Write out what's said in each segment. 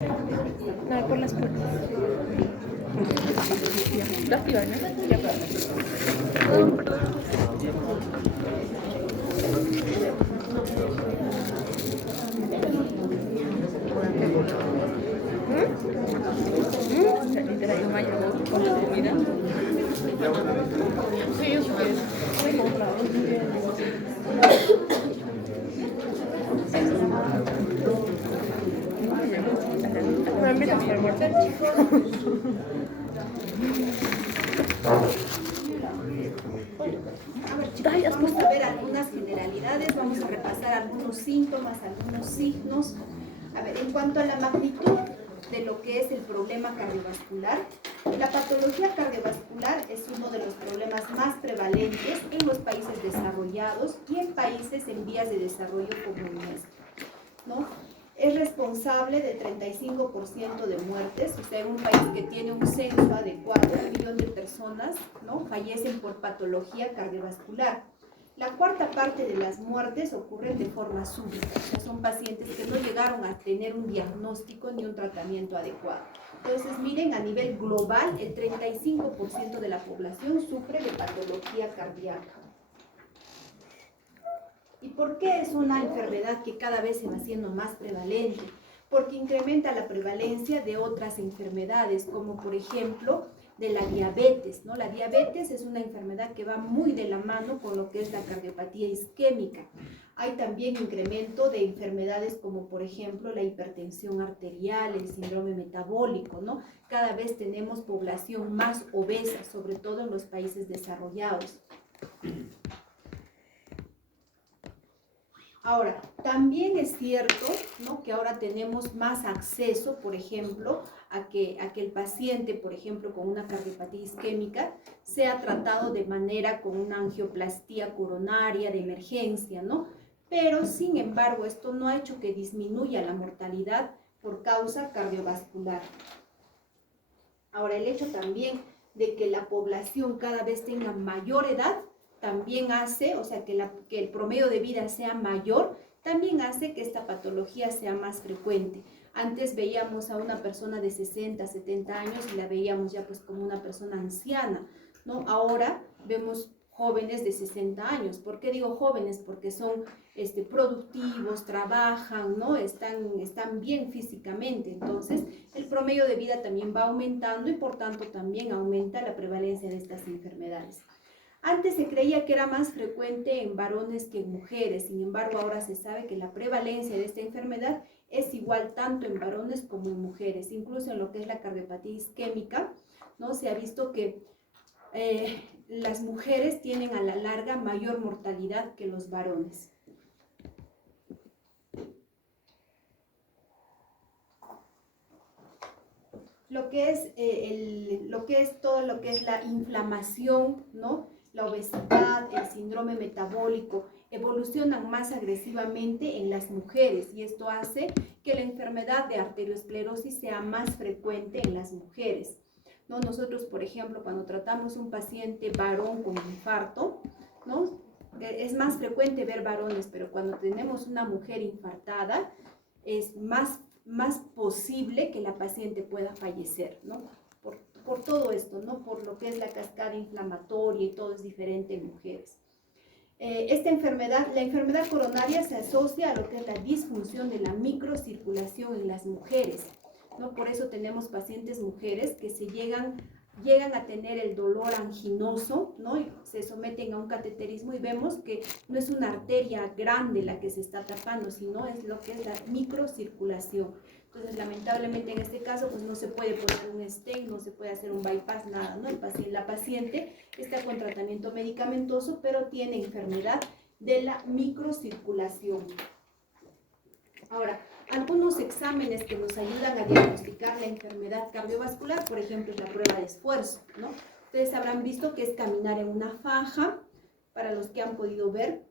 No, por las puertas. Ya, las pibas, ¿no? Ya, sí, eso es. Me metas a almorzar. Vamos a ver algunas generalidades, vamos a repasar algunos síntomas, algunos signos. A ver, en cuanto a la magnitud de lo que es el problema cardiovascular, la patología cardiovascular es uno de los problemas más prevalentes en los países desarrollados y en países en vías de desarrollo como el nuestro, ¿no? Es responsable del 35% de muertes, o sea, en un país que tiene un censo adecuado, 1 millón de personas, ¿no?, fallecen por patología cardiovascular. La cuarta parte de las muertes ocurren de forma súbita, o sea, son pacientes que no llegaron a tener un diagnóstico ni un tratamiento adecuado. Entonces, miren, a nivel global, el 35% de la población sufre de patología cardíaca. ¿Y por qué es una enfermedad que cada vez se va haciendo más prevalente? Porque incrementa la prevalencia de otras enfermedades, como por ejemplo de la diabetes, ¿no? La diabetes es una enfermedad que va muy de la mano con lo que es la cardiopatía isquémica. Hay también incremento de enfermedades como por ejemplo la hipertensión arterial, el síndrome metabólico, ¿no? Cada vez tenemos población más obesa, sobre todo en los países desarrollados. Ahora, también es cierto, ¿no?, que ahora tenemos más acceso, por ejemplo, a que el paciente, por ejemplo, con una cardiopatía isquémica, sea tratado de manera con una angioplastía coronaria de emergencia, ¿no? Pero, sin embargo, esto no ha hecho que disminuya la mortalidad por causa cardiovascular. Ahora, el hecho también de que la población cada vez tenga mayor edad, también hace, o sea, que el promedio de vida sea mayor, también hace que esta patología sea más frecuente. Antes veíamos a una persona de 60, 70 años y la veíamos ya pues como una persona anciana, ¿no? Ahora vemos jóvenes de 60 años. ¿Por qué digo jóvenes? Porque son productivos, trabajan, ¿no? Están bien físicamente. Entonces, el promedio de vida también va aumentando y por tanto también aumenta la prevalencia de estas enfermedades. Antes se creía que era más frecuente en varones que en mujeres, sin embargo ahora se sabe que la prevalencia de esta enfermedad es igual tanto en varones como en mujeres, incluso en lo que es la cardiopatía isquémica, ¿no? Se ha visto que las mujeres tienen a la larga mayor mortalidad que los varones. Lo que es todo lo que es la inflamación, ¿no?, la obesidad, el síndrome metabólico, evolucionan más agresivamente en las mujeres y esto hace que la enfermedad de arteriosclerosis sea más frecuente en las mujeres, ¿no? Nosotros, por ejemplo, cuando tratamos un paciente varón con infarto, ¿no?, es más frecuente ver varones, pero cuando tenemos una mujer infartada es más posible que la paciente pueda fallecer, ¿no? Por todo esto, ¿no? Por lo que es la cascada inflamatoria y todo es diferente en mujeres. Esta enfermedad, la enfermedad coronaria se asocia a lo que es la disfunción de la microcirculación en las mujeres, ¿no? Por eso tenemos pacientes mujeres que llegan a tener el dolor anginoso, ¿no? Y se someten a un cateterismo y vemos que no es una arteria grande la que se está tapando, sino es lo que es la microcirculación. Entonces, lamentablemente en este caso, pues no se puede poner un stent, no se puede hacer un bypass, nada, ¿no? La paciente está con tratamiento medicamentoso, pero tiene enfermedad de la microcirculación. Ahora, algunos exámenes que nos ayudan a diagnosticar la enfermedad cardiovascular, por ejemplo, es la prueba de esfuerzo, ¿no? Ustedes habrán visto que es caminar en una faja, para los que han podido ver,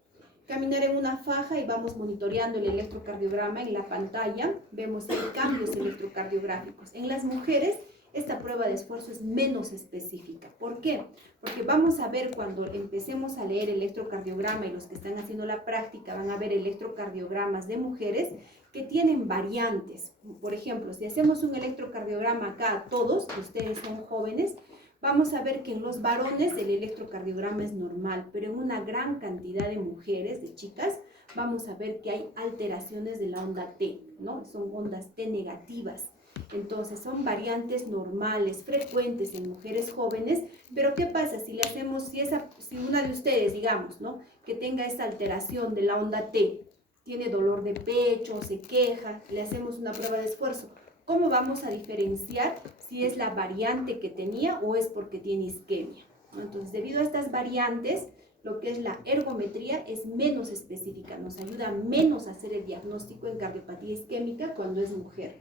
caminar en una faja y vamos monitoreando el electrocardiograma en la pantalla, vemos que hay cambios electrocardiográficos. En las mujeres esta prueba de esfuerzo es menos específica. ¿Por qué? Porque vamos a ver cuando empecemos a leer electrocardiograma, y los que están haciendo la práctica van a ver electrocardiogramas de mujeres que tienen variantes. Por ejemplo, si hacemos un electrocardiograma acá a todos, que ustedes son jóvenes, vamos a ver que en los varones el electrocardiograma es normal, pero en una gran cantidad de mujeres, de chicas, vamos a ver que hay alteraciones de la onda T, ¿no? Son ondas T negativas. Entonces son variantes normales, frecuentes en mujeres jóvenes, pero ¿qué pasa si le hacemos, si una de ustedes, digamos, ¿no? Que tenga esta alteración de la onda T, tiene dolor de pecho, se queja, le hacemos una prueba de esfuerzo? ¿Cómo vamos a diferenciar si es la variante que tenía o es porque tiene isquemia? Entonces, debido a estas variantes, lo que es la ergometría es menos específica, nos ayuda menos a hacer el diagnóstico en cardiopatía isquémica cuando es mujer.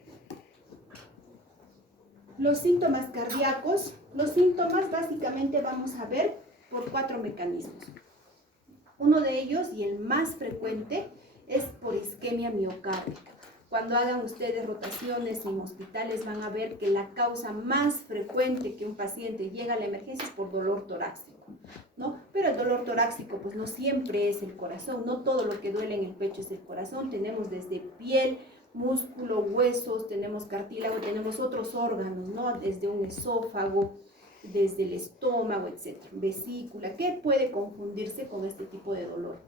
Los síntomas cardíacos, los síntomas básicamente vamos a ver por 4 mecanismos. Uno de ellos, y el más frecuente, es por isquemia miocárdica. Cuando hagan ustedes rotaciones en hospitales van a ver que la causa más frecuente que un paciente llega a la emergencia es por dolor torácico, ¿no? Pero el dolor torácico pues no siempre es el corazón, no todo lo que duele en el pecho es el corazón, tenemos desde piel, músculo, huesos, tenemos cartílago, tenemos otros órganos, ¿no? Desde un esófago, desde el estómago, etc. Vesícula, ¿qué puede confundirse con este tipo de dolor?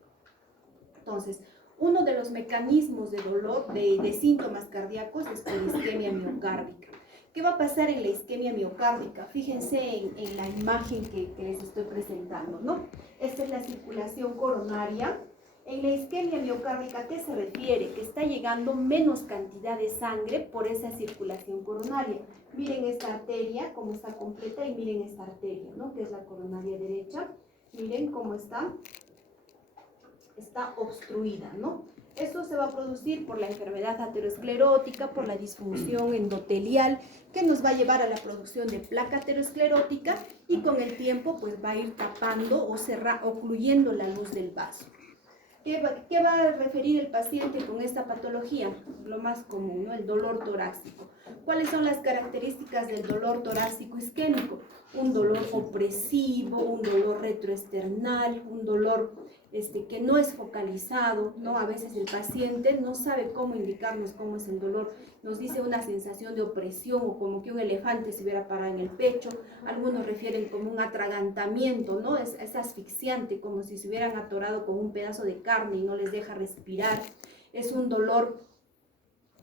Entonces, uno de los mecanismos de dolor, de síntomas cardíacos es por isquemia miocárdica. ¿Qué va a pasar en la isquemia miocárdica? Fíjense en la imagen que les estoy presentando, ¿no? Esta es la circulación coronaria. En la isquemia miocárdica, ¿a qué se refiere? Que está llegando menos cantidad de sangre por esa circulación coronaria. Miren esta arteria, cómo está completa, y miren esta arteria, ¿no? Que es la coronaria derecha. Miren cómo está obstruida, ¿no? Eso se va a producir por la enfermedad aterosclerótica, por la disfunción endotelial, que nos va a llevar a la producción de placa aterosclerótica y con el tiempo pues va a ir tapando o ocluyendo la luz del vaso. ¿Qué va a referir el paciente con esta patología? Lo más común, ¿no? El dolor torácico. ¿Cuáles son las características del dolor torácico isquémico? Un dolor opresivo, un dolor retroesternal, un dolor que no es focalizado, ¿no? A veces el paciente no sabe cómo indicarnos cómo es el dolor, nos dice una sensación de opresión o como que un elefante se hubiera parado en el pecho, algunos refieren como un atragantamiento, ¿no? Es asfixiante, como si se hubieran atorado con un pedazo de carne y no les deja respirar. Es un dolor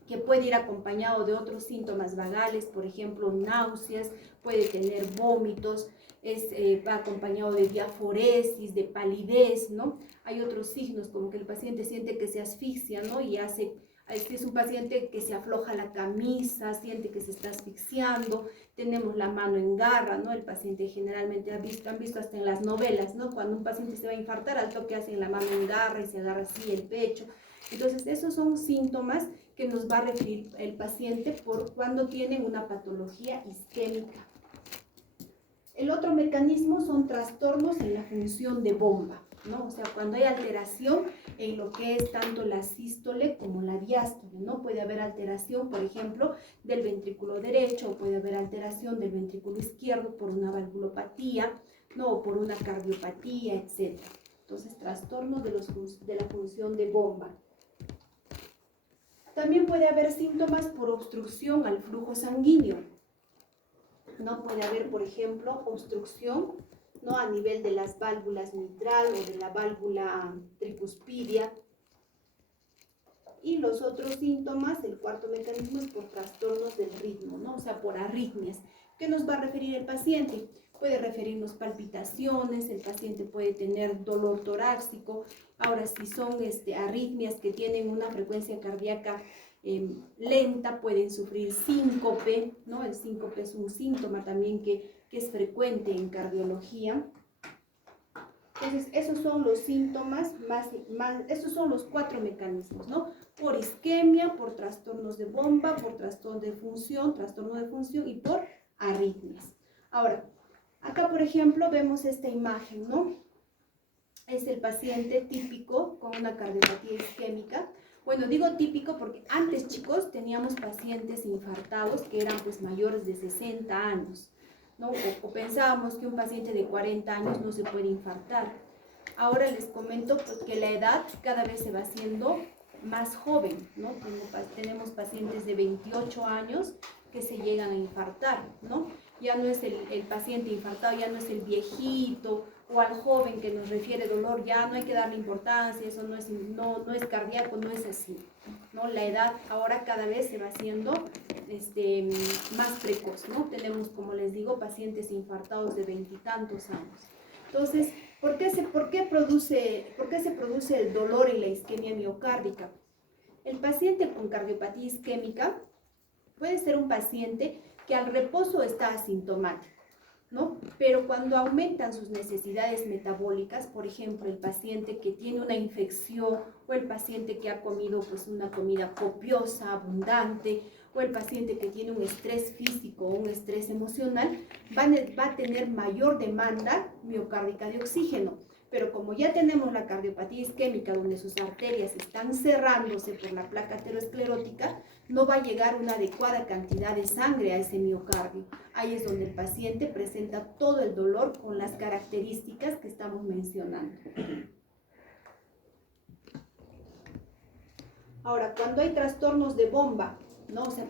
que puede ir acompañado de otros síntomas vagales, por ejemplo, náuseas, puede tener vómitos, va acompañado de diaforesis, de palidez, ¿no? Hay otros signos como que el paciente siente que se asfixia, ¿no? Y es un paciente que se afloja la camisa, siente que se está asfixiando, tenemos la mano en garra, ¿no? El paciente generalmente han visto hasta en las novelas, ¿no? Cuando un paciente se va a infartar, al toque hacen la mano en garra y se agarra así el pecho. Entonces, esos son síntomas que nos va a referir el paciente por cuando tienen una patología isquémica. El otro mecanismo son trastornos en la función de bomba, ¿no? O sea, cuando hay alteración en lo que es tanto la sístole como la diástole, ¿no? Puede haber alteración, por ejemplo, del ventrículo derecho, o puede haber alteración del ventrículo izquierdo por una valvulopatía, ¿no? O por una cardiopatía, etc. Entonces, trastornos de la función de bomba. También puede haber síntomas por obstrucción al flujo sanguíneo. No puede haber, por ejemplo, obstrucción, ¿no? A nivel de las válvulas mitral o de la válvula tricuspidia. Y los otros síntomas, el cuarto mecanismo es por trastornos del ritmo, ¿no? O sea, por arritmias. ¿Qué nos va a referir el paciente? Puede referirnos palpitaciones, el paciente puede tener dolor torácico. Ahora, si son arritmias que tienen una frecuencia cardíaca lenta, pueden sufrir síncope, ¿no? El síncope es un síntoma también que es frecuente en cardiología. Entonces, esos son los síntomas, esos son los 4 mecanismos, ¿no? Por isquemia, por trastornos de bomba, por trastorno de función y por arritmias. Ahora, acá, por ejemplo, vemos esta imagen, ¿no? Es el paciente típico con una cardiopatía isquémica. Bueno, digo típico porque antes, chicos, teníamos pacientes infartados que eran pues mayores de 60 años, ¿no? O pensábamos que un paciente de 40 años no se puede infartar. Ahora les comento pues, que la edad cada vez se va haciendo más joven, ¿no? Tenemos pacientes de 28 años que se llegan a infartar, ¿no? Ya no es el paciente infartado, ya no es el viejito o al joven que nos refiere dolor, ya no hay que darle importancia, eso no es cardíaco, no es así, ¿no? La edad ahora cada vez se va haciendo más precoz, ¿no? Tenemos, como les digo, pacientes infartados de 20 y tantos años. Entonces, ¿por qué se produce el dolor y la isquemia miocárdica? El paciente con cardiopatía isquémica puede ser un paciente que al reposo está asintomático, ¿no? Pero cuando aumentan sus necesidades metabólicas, por ejemplo, el paciente que tiene una infección o el paciente que ha comido pues, una comida copiosa, abundante, o el paciente que tiene un estrés físico o un estrés emocional, va a tener mayor demanda miocárdica de oxígeno. Pero como ya tenemos la cardiopatía isquémica, donde sus arterias están cerrándose por la placa aterosclerótica, no va a llegar una adecuada cantidad de sangre a ese miocardio. Ahí es donde el paciente presenta todo el dolor con las características que estamos mencionando. Ahora, cuando hay trastornos de bomba, ¿no? O sea,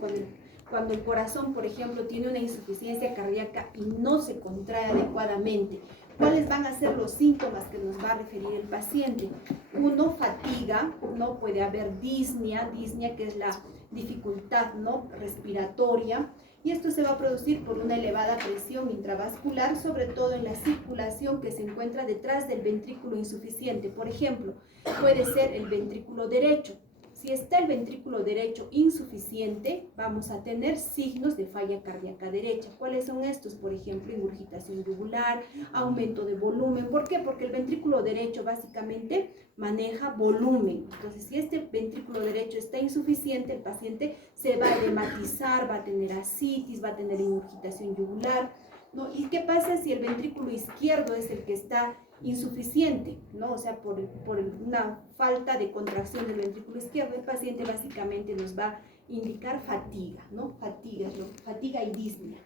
cuando el corazón, por ejemplo, tiene una insuficiencia cardíaca y no se contrae adecuadamente, ¿cuáles van a ser los síntomas que nos va a referir el paciente? Uno, fatiga, ¿no? Puede haber disnea que es la dificultad, ¿no? respiratoria, y esto se va a producir por una elevada presión intravascular, sobre todo en la circulación que se encuentra detrás del ventrículo insuficiente. Por ejemplo, puede ser el ventrículo derecho. Si está el ventrículo derecho insuficiente, vamos a tener signos de falla cardíaca derecha. ¿Cuáles son estos? Por ejemplo, ingurgitación yugular, aumento de volumen. ¿Por qué? Porque el ventrículo derecho básicamente maneja volumen. Entonces, si este ventrículo derecho está insuficiente, el paciente se va a edematizar, va a tener ascitis, va a tener ingurgitación yugular, ¿no? ¿Y qué pasa si el ventrículo izquierdo es el que está insuficiente, ¿no? O sea, por una falta de contracción del ventrículo izquierdo, el paciente básicamente nos va a indicar fatiga, ¿no? Fatiga y disnea.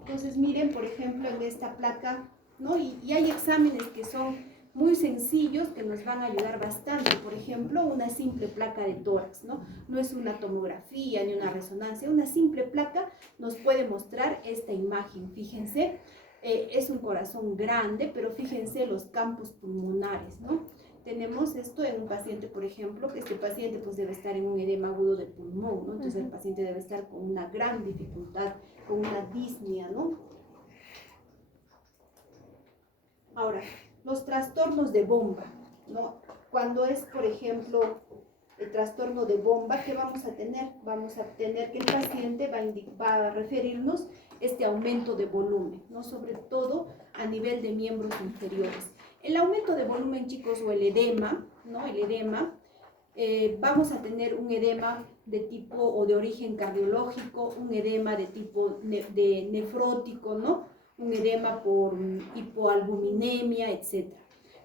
Entonces, miren, por ejemplo, en esta placa, ¿no? Y hay exámenes que son muy sencillos que nos van a ayudar bastante. Por ejemplo, una simple placa de tórax, ¿no? No es una tomografía ni una resonancia, una simple placa nos puede mostrar esta imagen. Fíjense, es un corazón grande, pero fíjense los campos pulmonares, ¿no? Tenemos esto en un paciente, por ejemplo, que este paciente pues debe estar en un edema agudo de pulmón, ¿no? Entonces el paciente debe estar con una gran dificultad, con una disnea, ¿no? Ahora, los trastornos de bomba, ¿no? Cuando es, por ejemplo, el trastorno de bomba, ¿qué vamos a tener? Vamos a tener que el paciente va a referirnos este aumento de volumen, ¿no? Sobre todo a nivel de miembros inferiores. El aumento de volumen, chicos, o el edema, ¿no? El edema, vamos a tener un edema de tipo o de origen cardiológico, un edema de tipo de nefrótico, ¿no? Un edema por hipoalbuminemia, etc.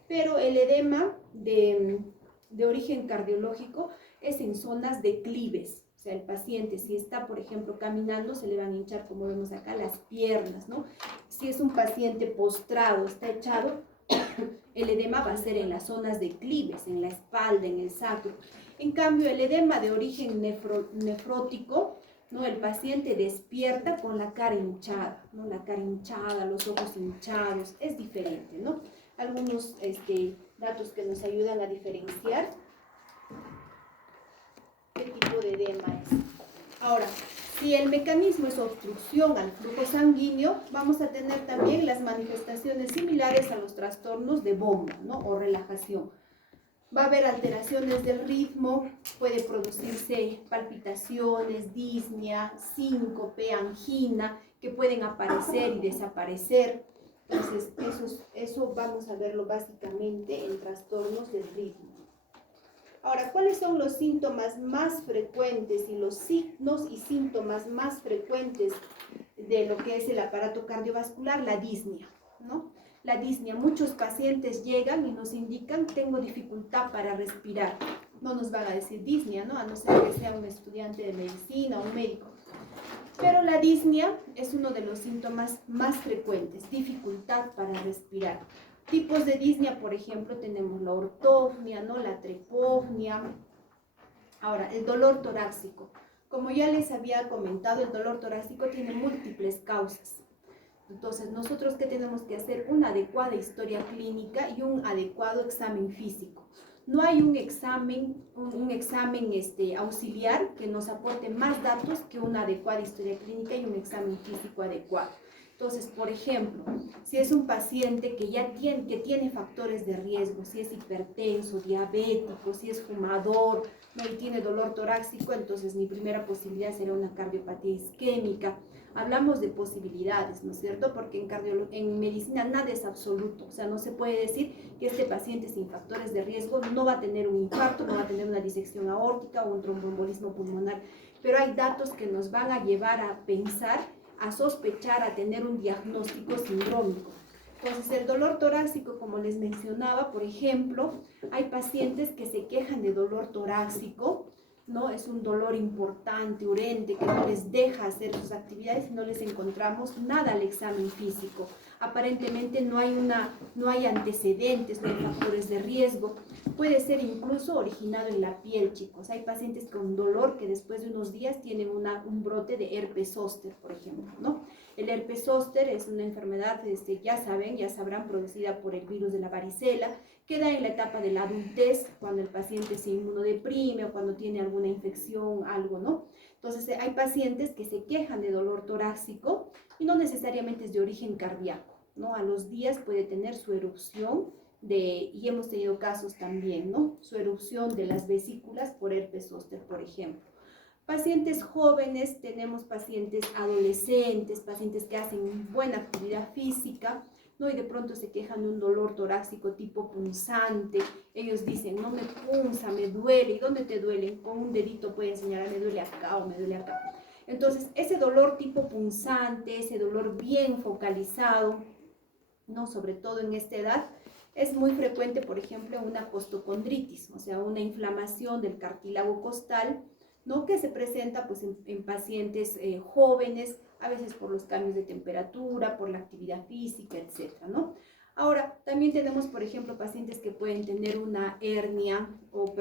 Pero el edema de origen cardiológico es en zonas declives. O sea, el paciente, si está, por ejemplo, caminando, se le van a hinchar, como vemos acá, las piernas, ¿no? Si es un paciente postrado, está echado, el edema va a ser en las zonas declives, en la espalda, en el sacro. En cambio, el edema de origen nefrótico, ¿no? El paciente despierta con la cara hinchada, ¿no? La cara hinchada, los ojos hinchados, es diferente, ¿no? Algunos datos que nos ayudan a diferenciar qué tipo de edema es. Ahora, si el mecanismo es obstrucción al flujo sanguíneo, vamos a tener también las manifestaciones similares a los trastornos de bomba, ¿no? O relajación. Va a haber alteraciones del ritmo, puede producirse palpitaciones, disnea, síncope, angina, que pueden aparecer y desaparecer. Entonces, eso vamos a verlo básicamente en trastornos del ritmo. Ahora, ¿cuáles son los síntomas más frecuentes y los signos y síntomas más frecuentes de lo que es el aparato cardiovascular? La disnea, ¿no? La disnea, muchos pacientes llegan y nos indican, tengo dificultad para respirar, no nos van a decir disnea, ¿no? A no ser que sea un estudiante de medicina o un médico. Pero la disnea es uno de los síntomas más frecuentes, dificultad para respirar. Tipos de disnea, por ejemplo, tenemos la ortopnea, ¿no? La trepopnea. Ahora, el dolor torácico. Como ya les había comentado, el dolor torácico tiene múltiples causas. Entonces, nosotros, ¿qué tenemos que hacer? Una adecuada historia clínica y un adecuado examen físico. No hay un examen auxiliar que nos aporte más datos que una adecuada historia clínica y un examen físico adecuado. Entonces, por ejemplo, si es un paciente que tiene factores de riesgo, si es hipertenso, diabético, si es fumador, ¿no? Y tiene dolor torácico, entonces mi primera posibilidad será una cardiopatía isquémica. Hablamos de posibilidades, ¿no es cierto? Porque en medicina nada es absoluto, o sea, no se puede decir que este paciente sin factores de riesgo no va a tener un infarto, no va a tener una disección aórtica o un tromboembolismo pulmonar, pero hay datos que nos van a llevar a pensar, a sospechar, a tener un diagnóstico sindrómico. Entonces, el dolor torácico, como les mencionaba, por ejemplo, hay pacientes que se quejan de dolor torácico, ¿no? Es un dolor importante, urente, que no les deja hacer sus actividades y no les encontramos nada al examen físico. Aparentemente no hay antecedentes, no hay factores de riesgo. Puede ser incluso originado en la piel, chicos. Hay pacientes con dolor que después de unos días tienen un brote de herpes zóster, por ejemplo, ¿no? El herpes zóster es una enfermedad, ya sabrán, producida por el virus de la varicela, que da en la etapa de la adultez, cuando el paciente se inmunodeprime o cuando tiene alguna infección, algo, ¿no? Entonces, hay pacientes que se quejan de dolor torácico y no necesariamente es de origen cardíaco, ¿no? A los días puede tener su erupción y hemos tenido casos también, ¿no? Su erupción de las vesículas por herpes zóster, por ejemplo. Pacientes jóvenes, tenemos pacientes adolescentes, pacientes que hacen buena actividad física, ¿no? Y de pronto se quejan de un dolor torácico tipo punzante. Ellos dicen, no me punza, me duele. ¿Y dónde te duele? Con un dedito pueden señalar, me duele acá o me duele acá. Entonces, ese dolor tipo punzante, ese dolor bien focalizado, ¿no? Sobre todo en esta edad, es muy frecuente, por ejemplo, una costocondritis, o sea, una inflamación del cartílago costal, ¿no? Que se presenta pues, en pacientes jóvenes, a veces por los cambios de temperatura, por la actividad física, etcétera, ¿no? Ahora, también tenemos, por ejemplo, pacientes que pueden tener una hernia o,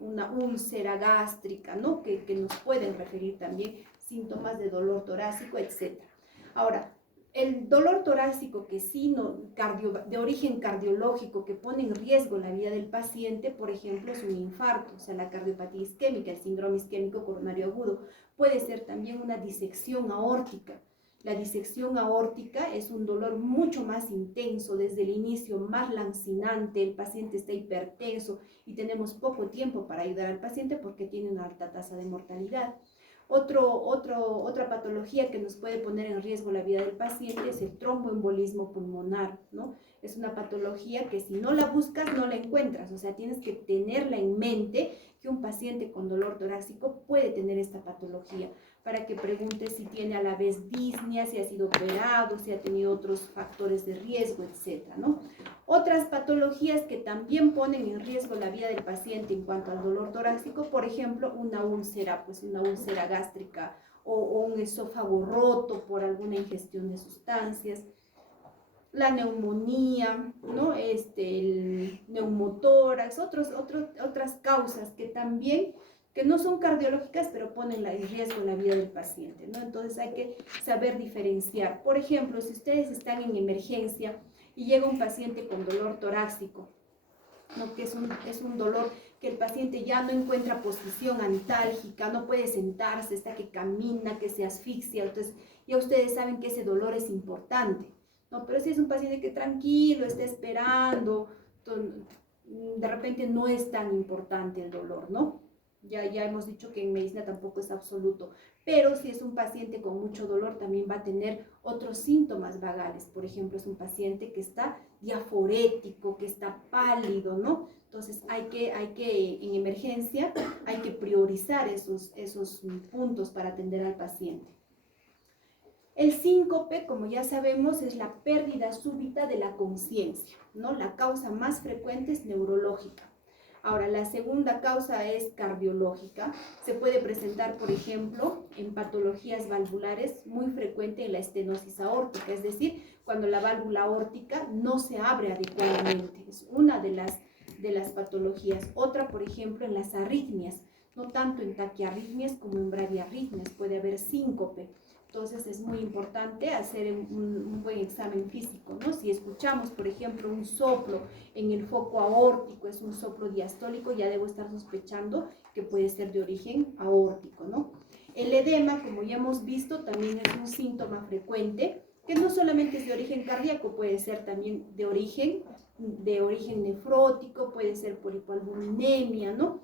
una úlcera gástrica, ¿no? Que nos pueden referir también síntomas de dolor torácico, etcétera. Ahora, el dolor torácico de origen cardiológico que pone en riesgo la vida del paciente, por ejemplo, es un infarto, o sea, la cardiopatía isquémica, el síndrome isquémico coronario agudo. Puede ser también una disección aórtica. La disección aórtica es un dolor mucho más intenso, desde el inicio más lancinante, el paciente está hipertenso y tenemos poco tiempo para ayudar al paciente porque tiene una alta tasa de mortalidad. Otra patología que nos puede poner en riesgo la vida del paciente es el tromboembolismo pulmonar, ¿no? Es una patología que si no la buscas, no la encuentras, o sea, tienes que tenerla en mente que un paciente con dolor torácico puede tener esta patología, para que preguntes si tiene a la vez disnea, si ha sido operado, si ha tenido otros factores de riesgo, etcétera, ¿no? Otras patologías que también ponen en riesgo la vida del paciente en cuanto al dolor torácico, por ejemplo, una úlcera gástrica o un esófago roto por alguna ingestión de sustancias, la neumonía, ¿no? El neumotórax, otras causas que también, que no son cardiológicas, pero ponen en riesgo la vida del paciente, ¿no? Entonces hay que saber diferenciar. Por ejemplo, si ustedes están en emergencia y llega un paciente con dolor torácico, ¿no? Que es un dolor que el paciente ya no encuentra posición antálgica, no puede sentarse, está que camina, que se asfixia, entonces ya ustedes saben que ese dolor es importante, ¿no? Pero si es un paciente que tranquilo, está esperando, de repente no es tan importante el dolor, ¿no? Ya hemos dicho que en medicina tampoco es absoluto, pero si es un paciente con mucho dolor también va a tener otros síntomas vagales. Por ejemplo, es un paciente que está diaforético, que está pálido, ¿no? Entonces en emergencia hay que priorizar esos puntos para atender al paciente. El síncope, como ya sabemos, es la pérdida súbita de la conciencia, ¿no? La causa más frecuente es neurológica. Ahora, la segunda causa es cardiológica. Se puede presentar, por ejemplo, en patologías valvulares, muy frecuente en la estenosis aórtica, es decir, cuando la válvula aórtica no se abre adecuadamente. Es una de las patologías. Otra, por ejemplo, en las arritmias, no tanto en taquiarritmias como en bradiarritmias, puede haber síncope. Entonces es muy importante hacer un buen examen físico, ¿no? Si escuchamos, por ejemplo, un soplo en el foco aórtico, es un soplo diastólico, ya debo estar sospechando que puede ser de origen aórtico, ¿no? El edema, como ya hemos visto, también es un síntoma frecuente, que no solamente es de origen cardíaco, puede ser también de origen nefrótico, puede ser polipoalbuminemia, ¿no?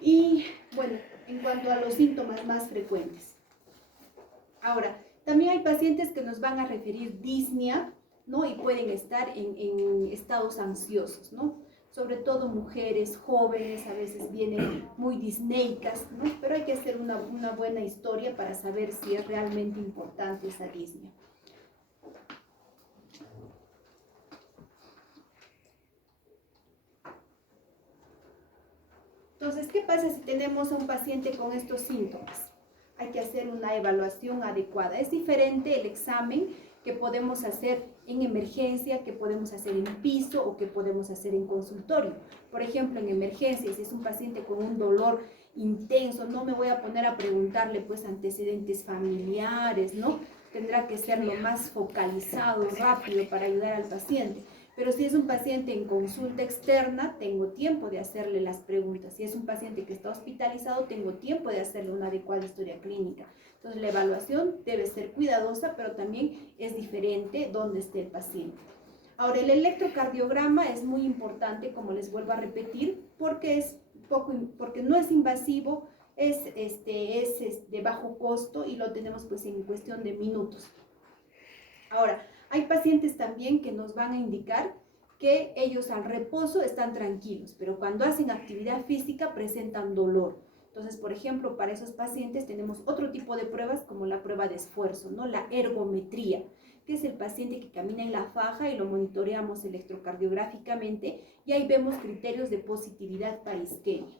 Y bueno, en cuanto a los síntomas más frecuentes. Ahora, también hay pacientes que nos van a referir disnea, ¿no? Y pueden estar en estados ansiosos, ¿no? Sobre todo mujeres jóvenes, a veces vienen muy disneicas, ¿no? Pero hay que hacer una buena historia para saber si es realmente importante esa disnea. Entonces, ¿qué pasa si tenemos a un paciente con estos síntomas? Hay que hacer una evaluación adecuada. Es diferente el examen que podemos hacer en emergencia, que podemos hacer en piso o que podemos hacer en consultorio. Por ejemplo, en emergencia, si es un paciente con un dolor intenso, no me voy a poner a preguntarle pues antecedentes familiares, ¿no? Tendrá que ser lo más focalizado, rápido para ayudar al paciente. Pero si es un paciente en consulta externa, tengo tiempo de hacerle las preguntas. Si es un paciente que está hospitalizado, tengo tiempo de hacerle una adecuada historia clínica. Entonces, la evaluación debe ser cuidadosa, pero también es diferente donde esté el paciente. Ahora, el electrocardiograma es muy importante, como les vuelvo a repetir, porque no es invasivo, es de bajo costo y lo tenemos pues en cuestión de minutos. Ahora, hay pacientes también que nos van a indicar que ellos al reposo están tranquilos, pero cuando hacen actividad física presentan dolor. Entonces, por ejemplo, para esos pacientes tenemos otro tipo de pruebas como la prueba de esfuerzo, ¿no? La ergometría, que es el paciente que camina en la faja y lo monitoreamos electrocardiográficamente y ahí vemos criterios de positividad para isquemia.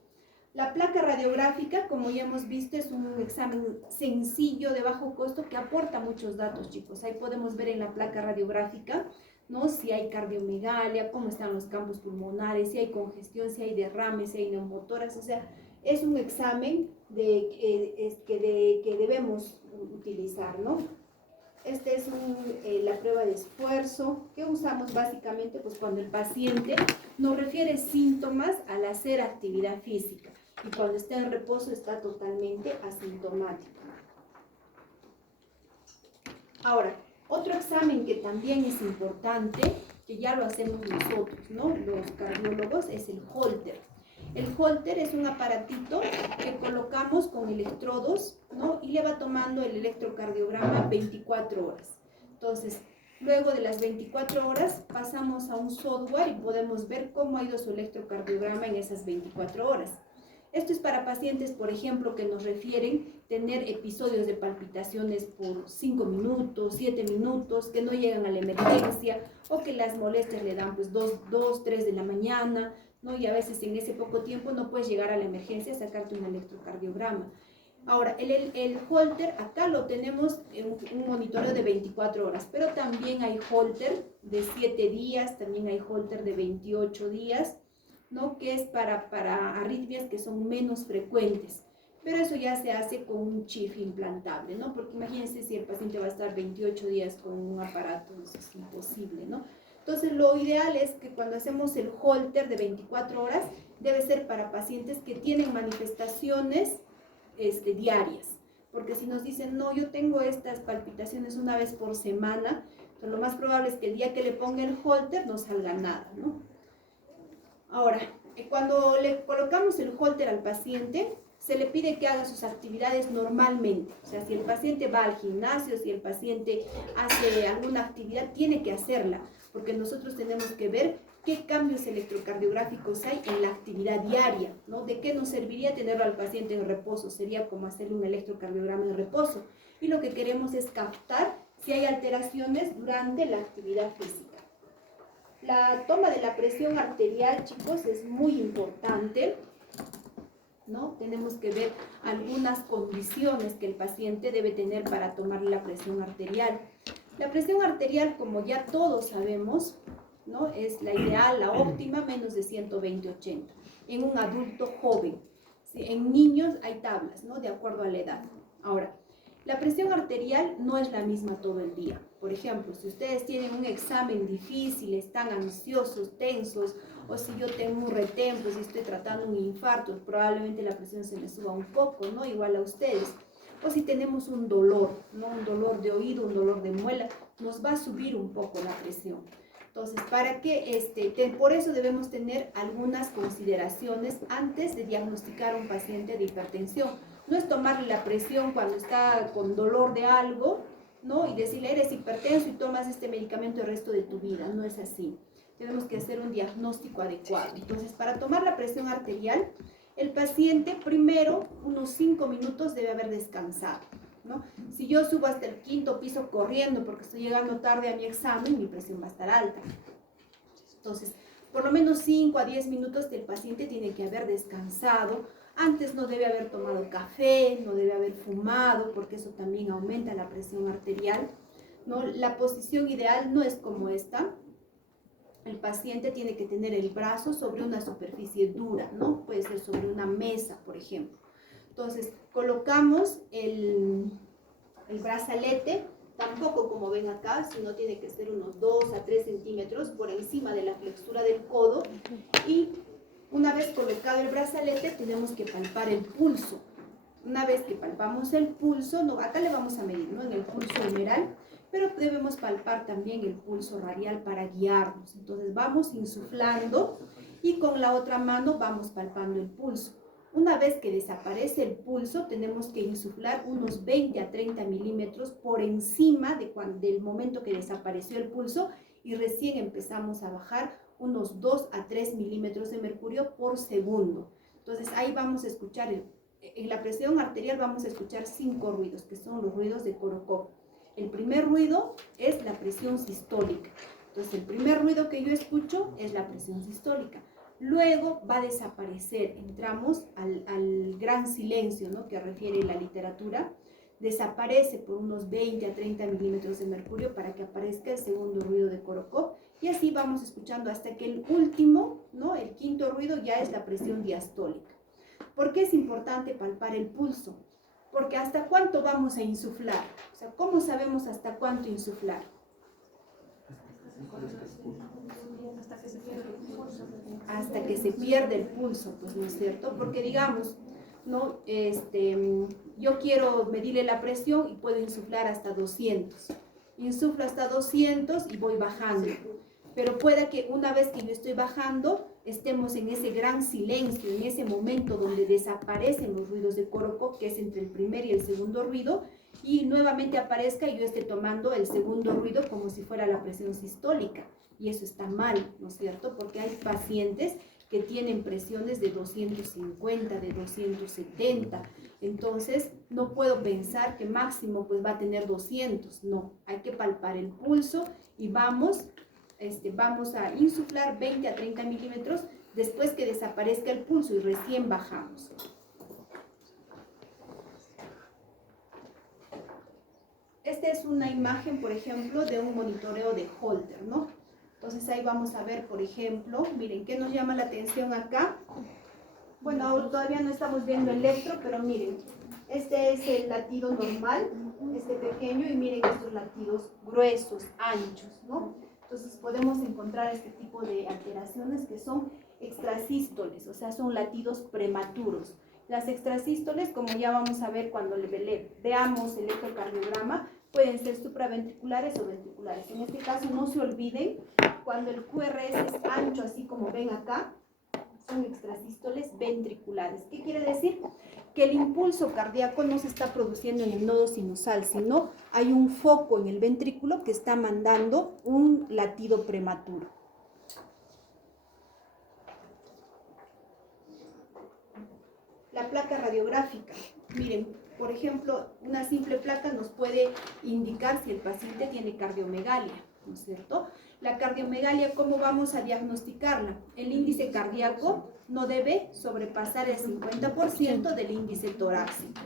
La placa radiográfica, como ya hemos visto, es un examen sencillo de bajo costo que aporta muchos datos, chicos. Ahí podemos ver en la placa radiográfica, ¿no? Si hay cardiomegalia, cómo están los campos pulmonares, si hay congestión, si hay derrames, si hay neumotoras. O sea, es un examen que debemos utilizar, ¿no? Este es la prueba de esfuerzo que usamos básicamente pues, cuando el paciente nos refiere síntomas al hacer actividad física y cuando está en reposo está totalmente asintomático. Ahora, otro examen que también es importante, que ya lo hacemos nosotros, ¿no? Los cardiólogos, es el Holter. El Holter es un aparatito que colocamos con electrodos, ¿no? Y le va tomando el electrocardiograma 24 horas. Entonces, luego de las 24 horas pasamos a un software y podemos ver cómo ha ido su electrocardiograma en esas 24 horas. Esto es para pacientes, por ejemplo, que nos refieren tener episodios de palpitaciones por 5 minutos, 7 minutos, que no llegan a la emergencia o que las molestias le dan pues 2, 3 de la mañana, ¿no? Y a veces en ese poco tiempo no puedes llegar a la emergencia a sacarte un electrocardiograma. Ahora, el Holter, acá lo tenemos en un monitoreo de 24 horas, pero también hay Holter de 7 días, también hay Holter de 28 días, ¿no? Que es para arritmias que son menos frecuentes. Pero eso ya se hace con un chip implantable, ¿no? Porque imagínense si el paciente va a estar 28 días con un aparato, eso es imposible, ¿no? Entonces, lo ideal es que cuando hacemos el Holter de 24 horas, debe ser para pacientes que tienen manifestaciones diarias. Porque si nos dicen, no, yo tengo estas palpitaciones una vez por semana, entonces lo más probable es que el día que le ponga el Holter no salga nada, ¿no? Ahora, cuando le colocamos el Holter al paciente, se le pide que haga sus actividades normalmente. O sea, si el paciente va al gimnasio, si el paciente hace alguna actividad, tiene que hacerla, porque nosotros tenemos que ver qué cambios electrocardiográficos hay en la actividad diaria, ¿no? ¿De qué nos serviría tenerlo al paciente en reposo? Sería como hacerle un electrocardiograma en reposo. Y lo que queremos es captar si hay alteraciones durante la actividad física. La toma de la presión arterial, chicos, es muy importante, ¿no? Tenemos que ver algunas condiciones que el paciente debe tener para tomar la presión arterial. La presión arterial, como ya todos sabemos, ¿no? Es la ideal, la óptima, menos de 120/80 en un adulto joven. ¿Sí? En niños hay tablas, ¿no? De acuerdo a la edad. Ahora, la presión arterial no es la misma todo el día. Por ejemplo, si ustedes tienen un examen difícil, están ansiosos, tensos, o si yo tengo un retempo, si estoy tratando un infarto, probablemente la presión se me suba un poco, ¿no? Igual a ustedes. O si tenemos un dolor, ¿no? Un dolor de oído, un dolor de muela, nos va a subir un poco la presión. Entonces, por eso debemos tener algunas consideraciones antes de diagnosticar a un paciente de hipertensión. No es tomarle la presión cuando está con dolor de algo, ¿no? Y decirle, eres hipertenso y tomas este medicamento el resto de tu vida. No es así. Tenemos que hacer un diagnóstico adecuado. Entonces, para tomar la presión arterial, el paciente primero, unos 5 minutos debe haber descansado, ¿no? Si yo subo hasta el 5.º piso corriendo porque estoy llegando tarde a mi examen, mi presión va a estar alta. Entonces, por lo menos 5 a 10 minutos el paciente tiene que haber descansado. Antes no debe haber tomado café, no debe haber fumado, porque eso también aumenta la presión arterial, ¿no? La posición ideal no es como esta. El paciente tiene que tener el brazo sobre una superficie dura, ¿no? Puede ser sobre una mesa, por ejemplo. Entonces, colocamos el brazalete, tampoco como ven acá, sino tiene que ser unos 2 a 3 centímetros por encima de la flexura del codo. Y una vez colocado el brazalete, tenemos que palpar el pulso. Una vez que palpamos el pulso, no, acá le vamos a medir, ¿no? En el pulso humeral, pero debemos palpar también el pulso radial para guiarnos. Entonces vamos insuflando y con la otra mano vamos palpando el pulso. Una vez que desaparece el pulso, tenemos que insuflar unos 20 a 30 milímetros por encima del momento que desapareció el pulso y recién empezamos a bajar unos 2 a 3 milímetros de mercurio por segundo. Entonces ahí vamos a escuchar, en la presión arterial vamos a escuchar 5 ruidos, que son los ruidos de Korokov. El primer ruido es la presión sistólica. Entonces el primer ruido que yo escucho es la presión sistólica. Luego va a desaparecer, entramos al gran silencio, ¿no? Que refiere la literatura. Desaparece por unos 20 a 30 milímetros de mercurio para que aparezca el segundo ruido de Korokov. Y así vamos escuchando hasta que el último, ¿no? El quinto ruido ya es la presión diastólica. ¿Por qué es importante palpar el pulso? Porque ¿hasta cuánto vamos a insuflar? O sea, ¿cómo sabemos hasta cuánto insuflar? Hasta que se pierde el pulso, pues, ¿no es cierto? Porque digamos, ¿no? Yo quiero medirle la presión y puedo insuflar hasta 200. Insuflo hasta 200 y voy bajando. Pero puede que una vez que yo estoy bajando, estemos en ese gran silencio, en ese momento donde desaparecen los ruidos de Korokov, que es entre el primer y el segundo ruido, y nuevamente aparezca y yo esté tomando el segundo ruido como si fuera la presión sistólica. Y eso está mal, ¿no es cierto? Porque hay pacientes que tienen presiones de 250, de 270. Entonces, no puedo pensar que máximo pues va a tener 200. No, hay que palpar el pulso y vamos a insuflar 20 a 30 milímetros después que desaparezca el pulso y recién bajamos. Esta es una imagen, por ejemplo, de un monitoreo de Holter, ¿no? Entonces ahí vamos a ver, por ejemplo, miren, ¿qué nos llama la atención acá? Bueno, ahora todavía no estamos viendo el electro, pero miren, este es el latido normal, este pequeño, y miren estos latidos gruesos, anchos, ¿no? Entonces podemos encontrar este tipo de alteraciones que son extrasístoles, o sea, son latidos prematuros. Las extrasístoles, como ya vamos a ver cuando veamos el ecocardiograma, pueden ser supraventriculares o ventriculares. En este caso no se olviden, cuando el QRS es ancho, así como ven acá, son extrasístoles ventriculares. ¿Qué quiere decir? Que el impulso cardíaco no se está produciendo en el nodo sinusal, sino hay un foco en el ventrículo que está mandando un latido prematuro. La placa radiográfica. Miren, Por ejemplo, una simple placa nos puede indicar si el paciente tiene cardiomegalia, ¿no es cierto? La cardiomegalia, ¿cómo vamos a diagnosticarla? El índice cardíaco no debe sobrepasar el 50% del índice torácico.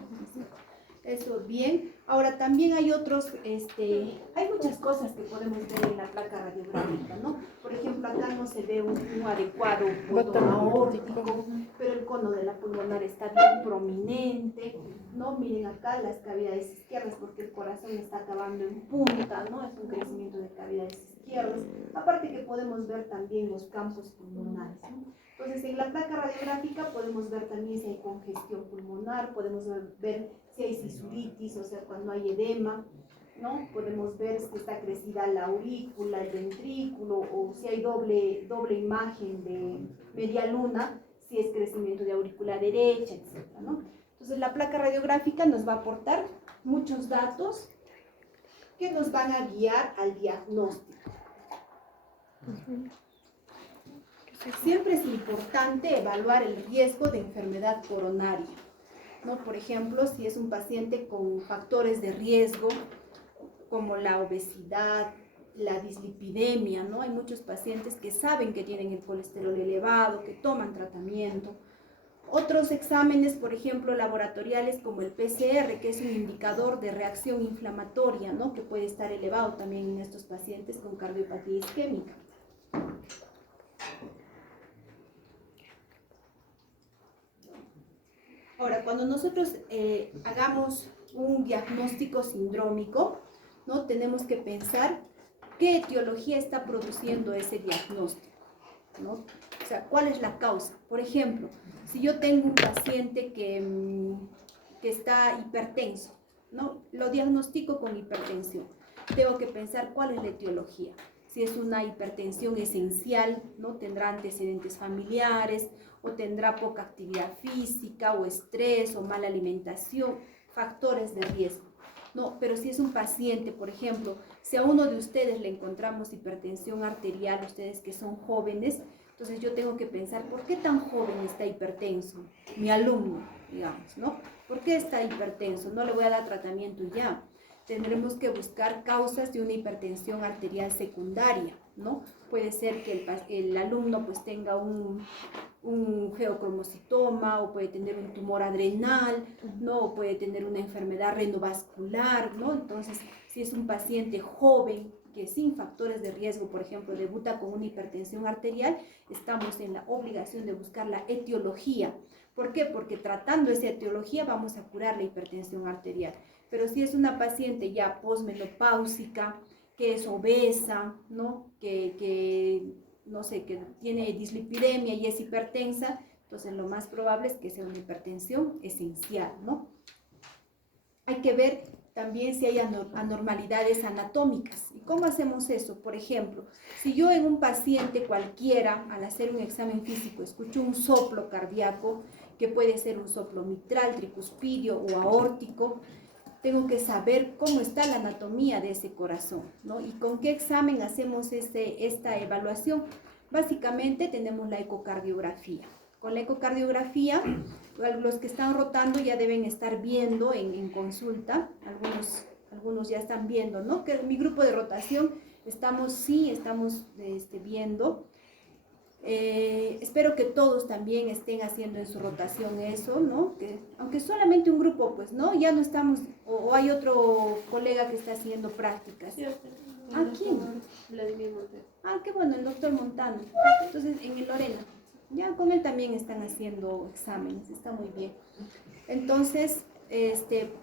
Eso, bien. Ahora, también hay otros, hay muchas cosas que podemos ver en la placa radiográfica, ¿no? Por ejemplo, acá no se ve un adecuado botón aórtico, pero el cono de la pulmonar está bien prominente, ¿no? Miren acá las cavidades izquierdas, porque el corazón está acabando en punta, ¿no? Es un crecimiento de cavidades izquierdas. Aparte que podemos ver también los campos pulmonares, ¿no? Entonces, en la placa radiográfica podemos ver también si hay congestión pulmonar, podemos ver si hay cisuritis, o sea, cuando hay edema, ¿no? Podemos ver si está crecida la aurícula, el ventrículo, o si hay doble imagen de media luna, si es crecimiento de aurícula derecha, etc., ¿no? Entonces, la placa radiográfica nos va a aportar muchos datos que nos van a guiar al diagnóstico. Siempre es importante evaluar el riesgo de enfermedad coronaria, ¿no? Por ejemplo, si es un paciente con factores de riesgo como la obesidad, la dislipidemia, ¿no? Hay muchos pacientes que saben que tienen el colesterol elevado, que toman tratamiento. Otros exámenes, por ejemplo, laboratoriales como el PCR, que es un indicador de reacción inflamatoria, ¿no? Que puede estar elevado también en estos pacientes con cardiopatía isquémica. Ahora, cuando nosotros hagamos un diagnóstico sindrómico, ¿no? Tenemos que pensar qué etiología está produciendo ese diagnóstico, ¿no? O sea, ¿cuál es la causa? Por ejemplo, si yo tengo un paciente que está hipertenso, ¿no? Lo diagnostico con hipertensión. Tengo que pensar cuál es la etiología. Si es una hipertensión esencial, ¿no? Tendrá antecedentes familiares, o tendrá poca actividad física, o estrés, o mala alimentación, factores de riesgo, ¿no? Pero si es un paciente, por ejemplo, si a uno de ustedes le encontramos hipertensión arterial, ustedes que son jóvenes, entonces yo tengo que pensar, ¿por qué tan joven está hipertenso? Mi alumno, digamos, ¿no? ¿Por qué está hipertenso? No le voy a dar tratamiento ya. Tendremos que buscar causas de una hipertensión arterial secundaria, ¿no? Puede ser que el alumno pues tenga un geocromocitoma, o puede tener un tumor adrenal, ¿no? O puede tener una enfermedad renovascular, ¿no? Entonces, si es un paciente joven que sin factores de riesgo, por ejemplo, debuta con una hipertensión arterial, estamos en la obligación de buscar la etiología. ¿Por qué? Porque tratando esa etiología vamos a curar la hipertensión arterial. Pero si es una paciente ya posmenopáusica, que es obesa, ¿no? No sé, que tiene dislipidemia y es hipertensa, entonces lo más probable es que sea una hipertensión esencial, ¿no? Hay que ver también si hay anormalidades anatómicas. ¿Y cómo hacemos eso? Por ejemplo, si yo en un paciente cualquiera, al hacer un examen físico, escucho un soplo cardíaco, que puede ser un soplo mitral, tricuspidio o aórtico, tengo que saber cómo está la anatomía de ese corazón, ¿no? Y con qué examen hacemos esta evaluación. Básicamente tenemos la ecocardiografía. Con la ecocardiografía, los que están rotando ya deben estar viendo en consulta, algunos ya están viendo, ¿no? Que en mi grupo de rotación estamos viendo. Espero que todos también estén haciendo en su rotación eso, ¿no? Que, aunque solamente un grupo, pues, ¿no? Ya no estamos, o hay otro colega que está haciendo prácticas. Sí, ¿A quién? Vladimir Montero. Ah, qué bueno, el doctor Montano. Entonces, en el Lorena. Ya con él también están haciendo exámenes, está muy bien. Entonces,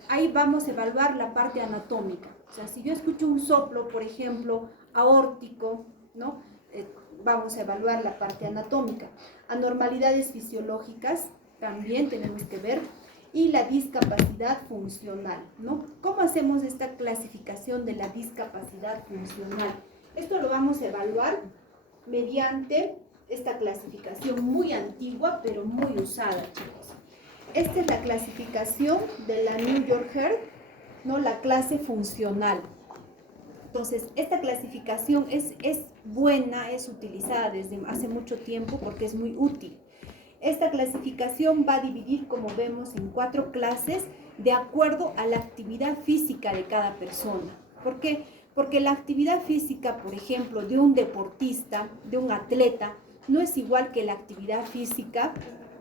ahí vamos a evaluar la parte anatómica. O sea, si yo escucho un soplo, por ejemplo, aórtico, ¿no? Vamos a evaluar la parte anatómica. Anormalidades fisiológicas también tenemos que ver, y la discapacidad funcional, ¿no? ¿Cómo hacemos esta clasificación de la discapacidad funcional? Esto lo vamos a evaluar mediante esta clasificación muy antigua, pero muy usada, chicos. Esta es la clasificación de la New York Heart, ¿no? La clase funcional. Entonces, esta clasificación es buena, es utilizada desde hace mucho tiempo porque es muy útil. Esta clasificación va a dividir, como vemos, en 4 clases de acuerdo a la actividad física de cada persona. ¿Por qué? Porque la actividad física, por ejemplo, de un deportista, de un atleta, no es igual que la actividad física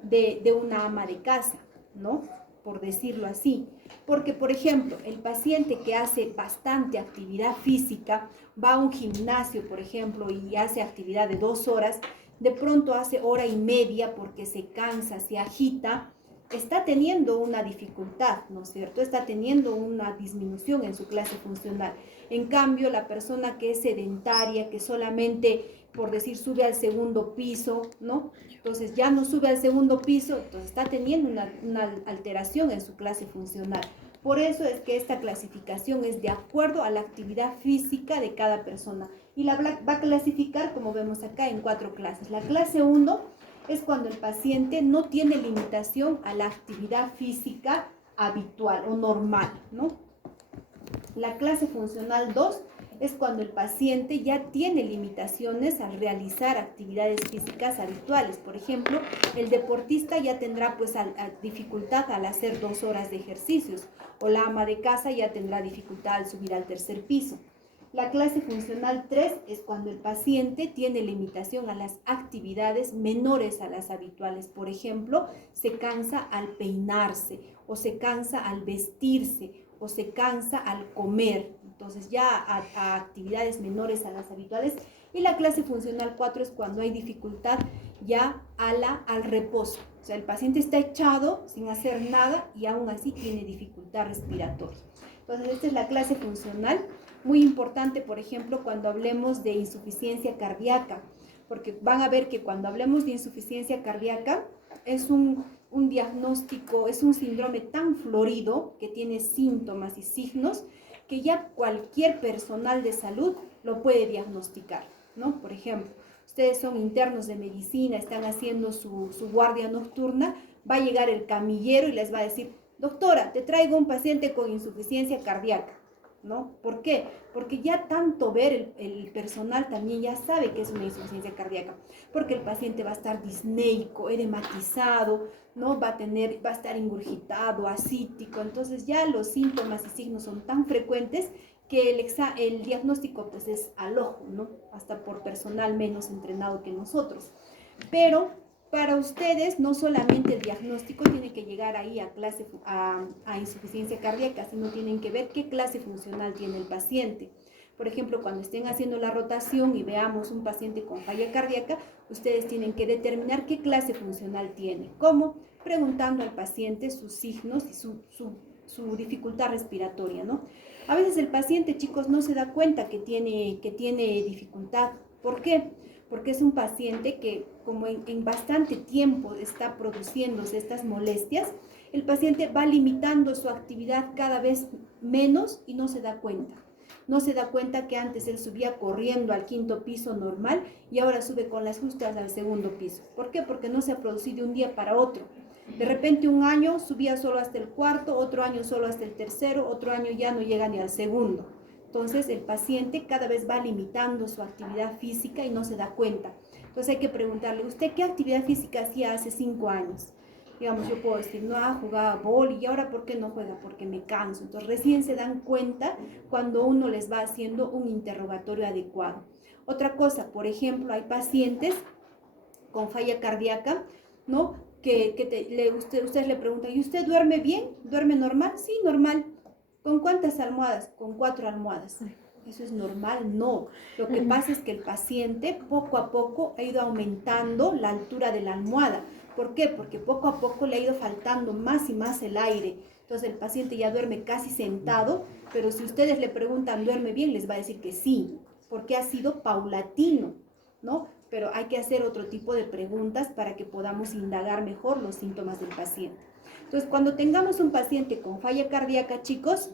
de una ama de casa, ¿no? Por decirlo así. Porque, por ejemplo, el paciente que hace bastante actividad física, va a un gimnasio, por ejemplo, y hace actividad de 2 horas, de pronto hace hora y media porque se cansa, se agita, está teniendo una dificultad, ¿no es cierto? Está teniendo una disminución en su clase funcional. En cambio, la persona que es sedentaria, que solamente, por decir, sube al segundo piso, ¿no? Entonces ya no sube al segundo piso, entonces está teniendo una alteración en su clase funcional. Por eso es que esta clasificación es de acuerdo a la actividad física de cada persona. Y la va a clasificar, como vemos acá, en 4 clases. La clase 1 es cuando el paciente no tiene limitación a la actividad física habitual o normal, ¿no? La clase funcional 2 es cuando el paciente ya tiene limitaciones al realizar actividades físicas habituales. Por ejemplo, el deportista ya tendrá pues dificultad al hacer 2 horas de ejercicios, o la ama de casa ya tendrá dificultad al subir al 3er piso. La clase funcional 3 es cuando el paciente tiene limitación a las actividades menores a las habituales. Por ejemplo, se cansa al peinarse, o se cansa al vestirse, o se cansa al comer. Entonces ya a actividades menores a las habituales. Y la clase funcional 4 es cuando hay dificultad ya al reposo. O sea, el paciente está echado sin hacer nada y aún así tiene dificultad respiratoria. Entonces esta es la clase funcional. Muy importante, por ejemplo, cuando hablemos de insuficiencia cardíaca, porque van a ver que cuando hablemos de insuficiencia cardíaca es un diagnóstico, es un síndrome tan florido que tiene síntomas y signos que ya cualquier personal de salud lo puede diagnosticar, ¿no? Por ejemplo, ustedes son internos de medicina, están haciendo su guardia nocturna, va a llegar el camillero y les va a decir: doctora, te traigo un paciente con insuficiencia cardíaca, ¿no? ¿Por qué? Porque ya tanto ver el personal también ya sabe que es una insuficiencia cardíaca, porque el paciente va a estar disneico, edematizado, ¿no? Va a estar ingurgitado, asítico. Entonces ya los síntomas y signos son tan frecuentes que el diagnóstico pues es al ojo, ¿no? Hasta por personal menos entrenado que nosotros. Pero para ustedes no solamente el diagnóstico tiene que llegar ahí a insuficiencia cardíaca, sino tienen que ver qué clase funcional tiene el paciente. Por ejemplo, cuando estén haciendo la rotación y veamos un paciente con falla cardíaca, ustedes tienen que determinar qué clase funcional tiene. ¿Cómo? Preguntando al paciente sus signos y su dificultad respiratoria, ¿no? A veces el paciente, chicos, no se da cuenta que tiene dificultad. ¿Por qué? Porque es un paciente que, como en bastante tiempo está produciéndose estas molestias, el paciente va limitando su actividad cada vez menos y no se da cuenta. No se da cuenta que antes él subía corriendo al 5.º piso normal y ahora sube con las justas al 2.º piso. ¿Por qué? Porque no se ha producido de un día para otro. De repente un año subía solo hasta el 4.º, otro año solo hasta el 3.º, otro año ya no llega ni al 2.º. Entonces el paciente cada vez va limitando su actividad física y no se da cuenta. Entonces hay que preguntarle: ¿usted qué actividad física hacía hace 5 años? Digamos, yo puedo decir: no, jugaba boli, y ahora ¿por qué no juega? Porque me canso. Entonces recién se dan cuenta cuando uno les va haciendo un interrogatorio adecuado. Otra cosa, por ejemplo, hay pacientes con falla cardíaca, ¿no? Ustedes le preguntan: ¿y usted duerme bien? ¿Duerme normal? Sí, normal. ¿Con cuántas almohadas? Con 4 almohadas. ¿Eso es normal? No. Lo que pasa es que el paciente poco a poco ha ido aumentando la altura de la almohada. ¿Por qué? Porque poco a poco le ha ido faltando más y más el aire. Entonces el paciente ya duerme casi sentado, pero si ustedes le preguntan: ¿duerme bien?, les va a decir que sí, porque ha sido paulatino, ¿no? Pero hay que hacer otro tipo de preguntas para que podamos indagar mejor los síntomas del paciente. Entonces, cuando tengamos un paciente con falla cardíaca, chicos,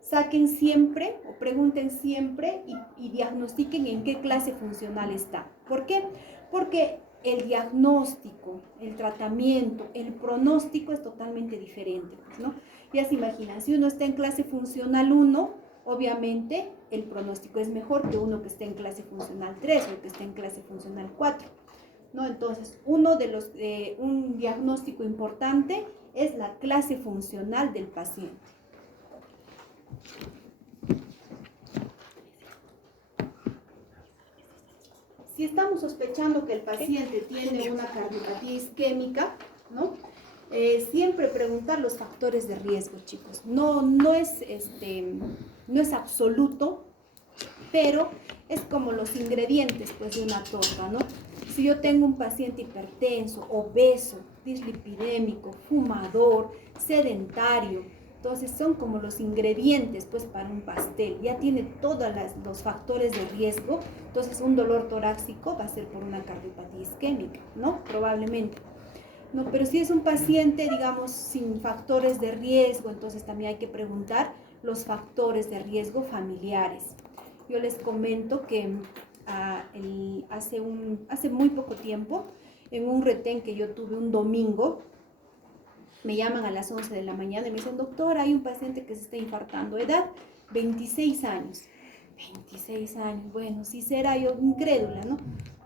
saquen siempre o pregunten siempre y diagnostiquen en qué clase funcional está. ¿Por qué? Porque el diagnóstico, el tratamiento, el pronóstico es totalmente diferente, ¿no? Ya se imaginan, si uno está en clase funcional 1, obviamente el pronóstico es mejor que uno que esté en clase funcional 3 o que esté en clase funcional 4, ¿no? Entonces, un diagnóstico importante es la clase funcional del paciente. Si estamos sospechando que el paciente tiene una cardiopatía isquémica, ¿no? Siempre preguntar los factores de riesgo, chicos. No es absoluto, pero es como los ingredientes, pues, de una torta, ¿no? Si yo tengo un paciente hipertenso, obeso, dislipidémico, fumador, sedentario, entonces son como los ingredientes, pues, para un pastel. Ya tiene todos los factores de riesgo. Entonces un dolor torácico va a ser por una cardiopatía isquémica, ¿no? Probablemente. No, pero si es un paciente, digamos, sin factores de riesgo, entonces también hay que preguntar los factores de riesgo familiares. Yo les comento que hace muy poco tiempo, en un retén que yo tuve un domingo, me llaman a las 11 de la mañana y me dicen, doctora, hay un paciente que se está infartando, edad 26 años. 26 años, bueno, si será, yo incrédula, ¿no?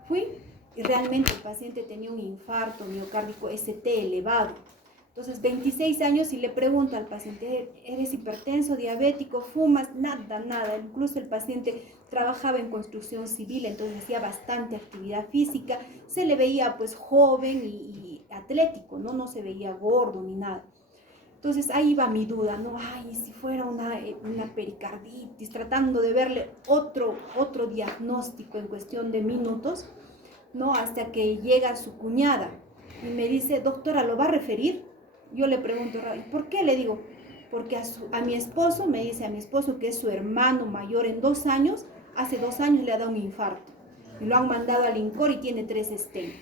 Fui y realmente el paciente tenía un infarto miocárdico ST elevado. Entonces, 26 años y le pregunto al paciente, ¿eres hipertenso, diabético, fumas? Nada. Incluso el paciente trabajaba en construcción civil, entonces hacía bastante actividad física. Se le veía pues joven y atlético, ¿no? No se veía gordo ni nada. Entonces ahí va mi duda, ¿no? Ay, si fuera una pericarditis, tratando de verle otro diagnóstico en cuestión de minutos, ¿no? Hasta que llega su cuñada y me dice, doctora, ¿lo va a referir? Yo le pregunto, ¿por qué? Le digo, porque a mi esposo, me dice a mi esposo, que es su hermano mayor en 2 años, hace 2 años le ha dado un infarto. Y lo han mandado al INCOR y tiene 3 stents.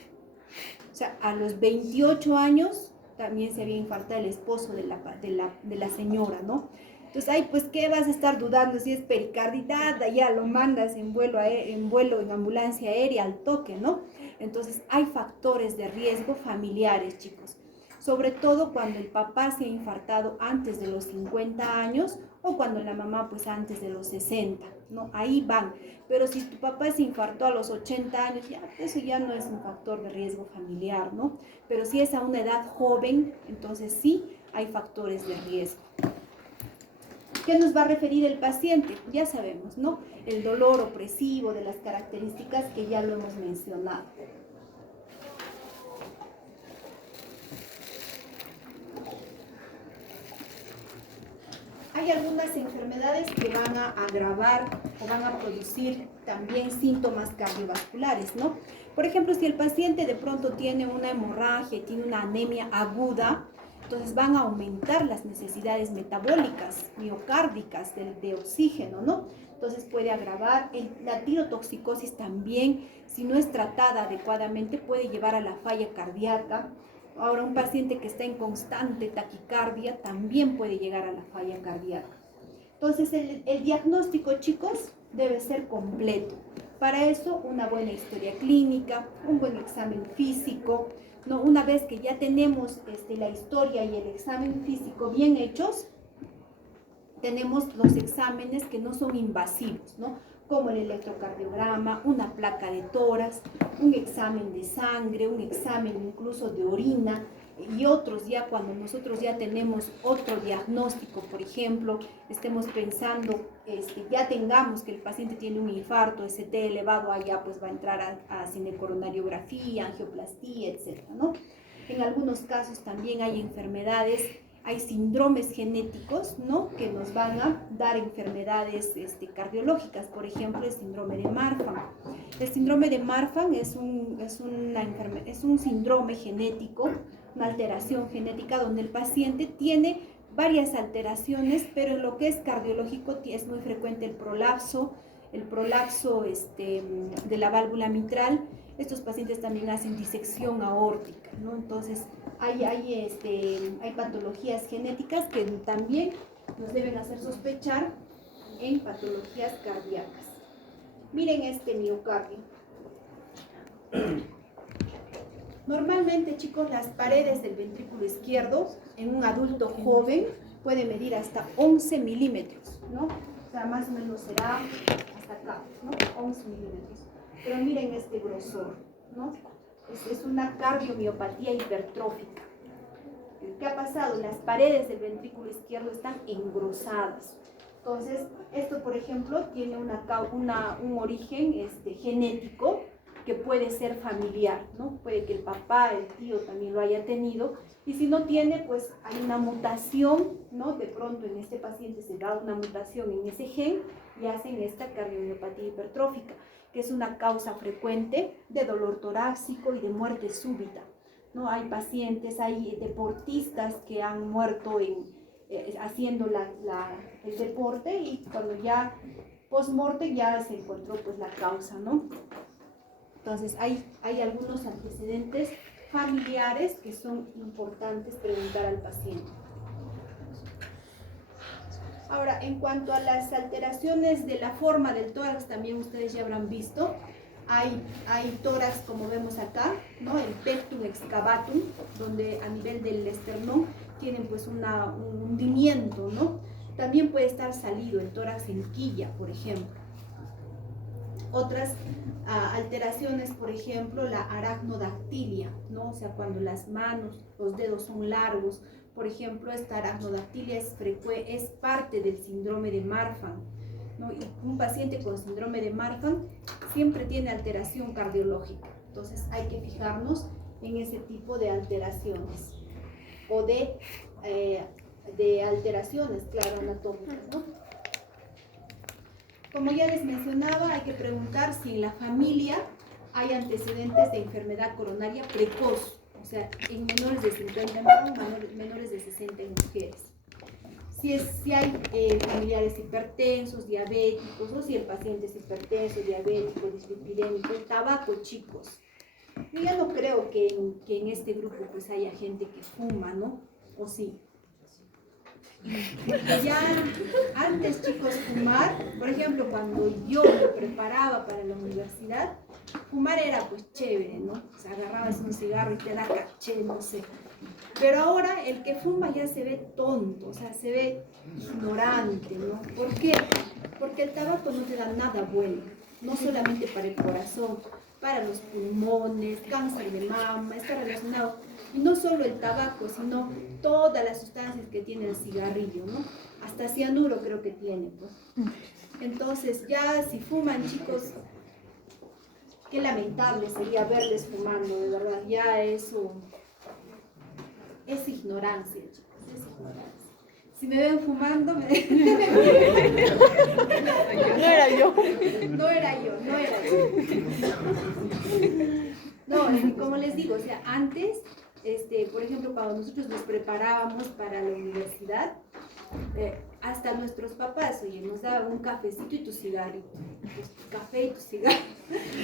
O sea, a los 28 años también se había infartado el esposo de la señora, ¿no? Entonces, ay, pues, ¿qué vas a estar dudando? Si es pericarditis, ya lo mandas en vuelo, en ambulancia aérea al toque, ¿no? Entonces, hay factores de riesgo familiares, chicos. Sobre todo cuando el papá se ha infartado antes de los 50 años o cuando la mamá pues antes de los 60, ¿no? Ahí van. Pero si tu papá se infartó a los 80 años, ya, eso ya no es un factor de riesgo familiar, ¿no? Pero si es a una edad joven, entonces sí hay factores de riesgo. ¿Qué nos va a referir el paciente? Ya sabemos, ¿no? El dolor opresivo, de las características que ya lo hemos mencionado. Hay algunas enfermedades que van a agravar o van a producir también síntomas cardiovasculares, ¿no? Por ejemplo, si el paciente de pronto tiene una hemorragia, tiene una anemia aguda, entonces van a aumentar las necesidades metabólicas, miocárdicas de oxígeno, ¿no? Entonces puede agravar. La tirotoxicosis también, si no es tratada adecuadamente, puede llevar a la falla cardíaca. Ahora, un paciente que está en constante taquicardia también puede llegar a la falla cardíaca. Entonces, el diagnóstico, chicos, debe ser completo. Para eso, una buena historia clínica, un buen examen físico, ¿no? Una vez que ya tenemos la historia y el examen físico bien hechos, tenemos los exámenes que no son invasivos, ¿no? Como el electrocardiograma, una placa de tórax, un examen de sangre, un examen incluso de orina y otros ya cuando nosotros ya tenemos otro diagnóstico, por ejemplo, estemos pensando, ya tengamos que el paciente tiene un infarto, ST elevado, allá pues va a entrar a cinecoronariografía, angioplastía, etc., ¿no? En algunos casos también hay enfermedades, hay síndromes genéticos, ¿no? Que nos van a dar enfermedades cardiológicas, por ejemplo, el síndrome de Marfan. El síndrome de Marfan es un síndrome genético, una alteración genética donde el paciente tiene varias alteraciones, pero en lo que es cardiológico es muy frecuente el prolapso de la válvula mitral. Estos pacientes también hacen disección aórtica, ¿no? Entonces, hay patologías genéticas que también nos deben hacer sospechar en patologías cardíacas. Miren este miocardio. Normalmente, chicos, las paredes del ventrículo izquierdo en un adulto joven puede medir hasta 11 milímetros, ¿no? O sea, más o menos será hasta acá, ¿no? 11 milímetros. Pero miren este grosor, ¿no? Es una cardiomiopatía hipertrófica. ¿Qué ha pasado? Las paredes del ventrículo izquierdo están engrosadas. Entonces, esto, por ejemplo, tiene un origen genético que puede ser familiar, ¿no? Puede que el papá, el tío también lo haya tenido, y si no tiene, pues hay una mutación, ¿no? De pronto en este paciente se da una mutación en ese gen y hacen esta cardiomiopatía hipertrófica, que es una causa frecuente de dolor torácico y de muerte súbita, ¿no? Hay pacientes, hay deportistas que han muerto haciendo el deporte, y cuando ya post-mortem ya se encontró pues la causa, ¿no? Entonces hay algunos antecedentes familiares que son importantes preguntar al paciente. Ahora, en cuanto a las alteraciones de la forma del tórax, también ustedes ya habrán visto, hay tórax como vemos acá, ¿no? El pectum excavatum, donde a nivel del esternón tienen pues un hundimiento, ¿no? También puede estar salido el tórax en quilla, por ejemplo. Otras alteraciones, por ejemplo, la aracnodactilia, ¿no? O sea, cuando las manos, los dedos son largos. Por ejemplo, esta aracnodactilia es parte del síndrome de Marfan, ¿no? Y un paciente con síndrome de Marfan siempre tiene alteración cardiológica. Entonces hay que fijarnos en ese tipo de alteraciones o de alteraciones, claro, anatómicas, ¿no? Como ya les mencionaba, hay que preguntar si en la familia hay antecedentes de enfermedad coronaria precoz, o sea, en menores de 50 en varones, menores de 60 en mujeres. Si hay familiares hipertensos, diabéticos, o si el paciente es hipertenso, diabético, dislipidémico, el tabaco, chicos. Yo ya no creo que en este grupo pues haya gente que fuma, ¿no? ¿O sí? Ya antes, chicos, fumar, por ejemplo, cuando yo me preparaba para la universidad, fumar era pues chévere, ¿no? O sea, agarrabas un cigarro y te da caché, no sé. Pero ahora el que fuma ya se ve tonto, o sea, se ve ignorante, ¿no? ¿Por qué? Porque el tabaco no te da nada bueno, no solamente para el corazón, para los pulmones, cáncer de mama, está relacionado. Y no solo el tabaco, sino todas las sustancias que tiene el cigarrillo, ¿no? Hasta cianuro creo que tiene, pues. Entonces, ya si fuman, chicos, qué lamentable sería verles fumando, de verdad. Ya eso es ignorancia, chicos, es ignorancia. Si me ven fumando, no era yo. No era yo. No, como les digo, o sea, antes, por ejemplo, cuando nosotros nos preparábamos para la universidad, hasta nuestros papás, oye, nos daban un cafecito y tu cigarrito, pues, tu café y tu cigarro.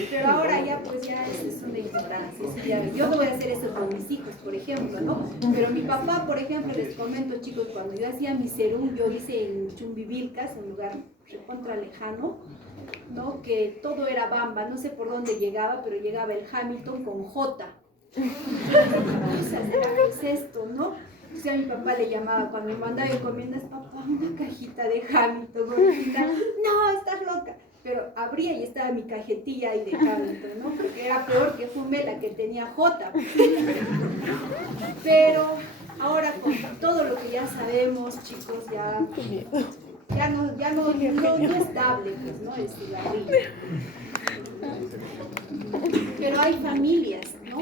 Pero ahora ya, pues ya es una ignorancia. Yo no voy a hacer eso con mis hijos, por ejemplo, ¿no? Pero mi papá, por ejemplo, les comento, chicos, cuando yo hacía mi serum, yo hice en Chumbivilcas, un lugar recontra lejano, ¿no? Que todo era bamba, no sé por dónde llegaba, pero llegaba el Hamilton con J. O sea, ¿qué es esto, no? O sea, mi papá le llamaba cuando me mandaba encomiendas, papá, una cajita de Hamilton, gordita. No, estás loca. Pero abría y estaba mi cajetilla ahí de Hamilton, ¿no? Porque era peor que fumé la que tenía J. Pero ahora con todo lo que ya sabemos, chicos, ya no es dable, pues, ¿no? El cigarrillo. Pero hay familias, ¿no?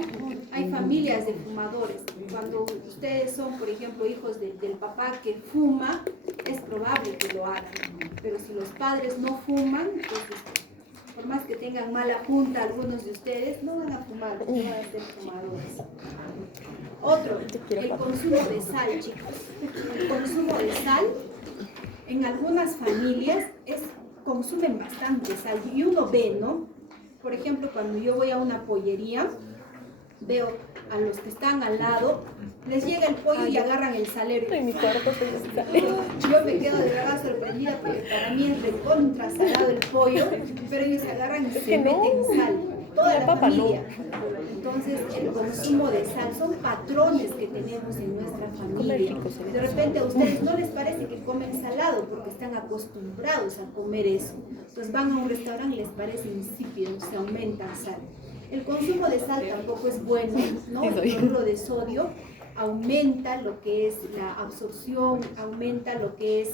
Hay familias de fumadores. Cuando ustedes son, por ejemplo, hijos del papá que fuma, es probable que lo hagan. Pero si los padres no fuman, pues, por más que tengan mala junta algunos de ustedes, no van a fumar, no van a ser fumadores. Otro, el consumo de sal, chicos. El consumo de sal, en algunas familias, consumen bastante sal. Y uno ve, ¿no? Por ejemplo, cuando yo voy a una pollería, veo a los que están al lado, les llega el pollo y agarran el salero. En mi cuarto Yo me quedo de verdad sorprendida porque para mí es recontra salado el pollo, pero ellos agarran y se meten sal. Toda la familia. Entonces, el consumo de sal son patrones que tenemos en nuestra familia. De repente a ustedes no les parece que comen salado porque están acostumbrados a comer eso. Entonces van a un restaurante y les parece insípido, se aumentan sal. El consumo de sal tampoco es bueno, ¿no? El cloruro de sodio aumenta lo que es la absorción, aumenta lo que es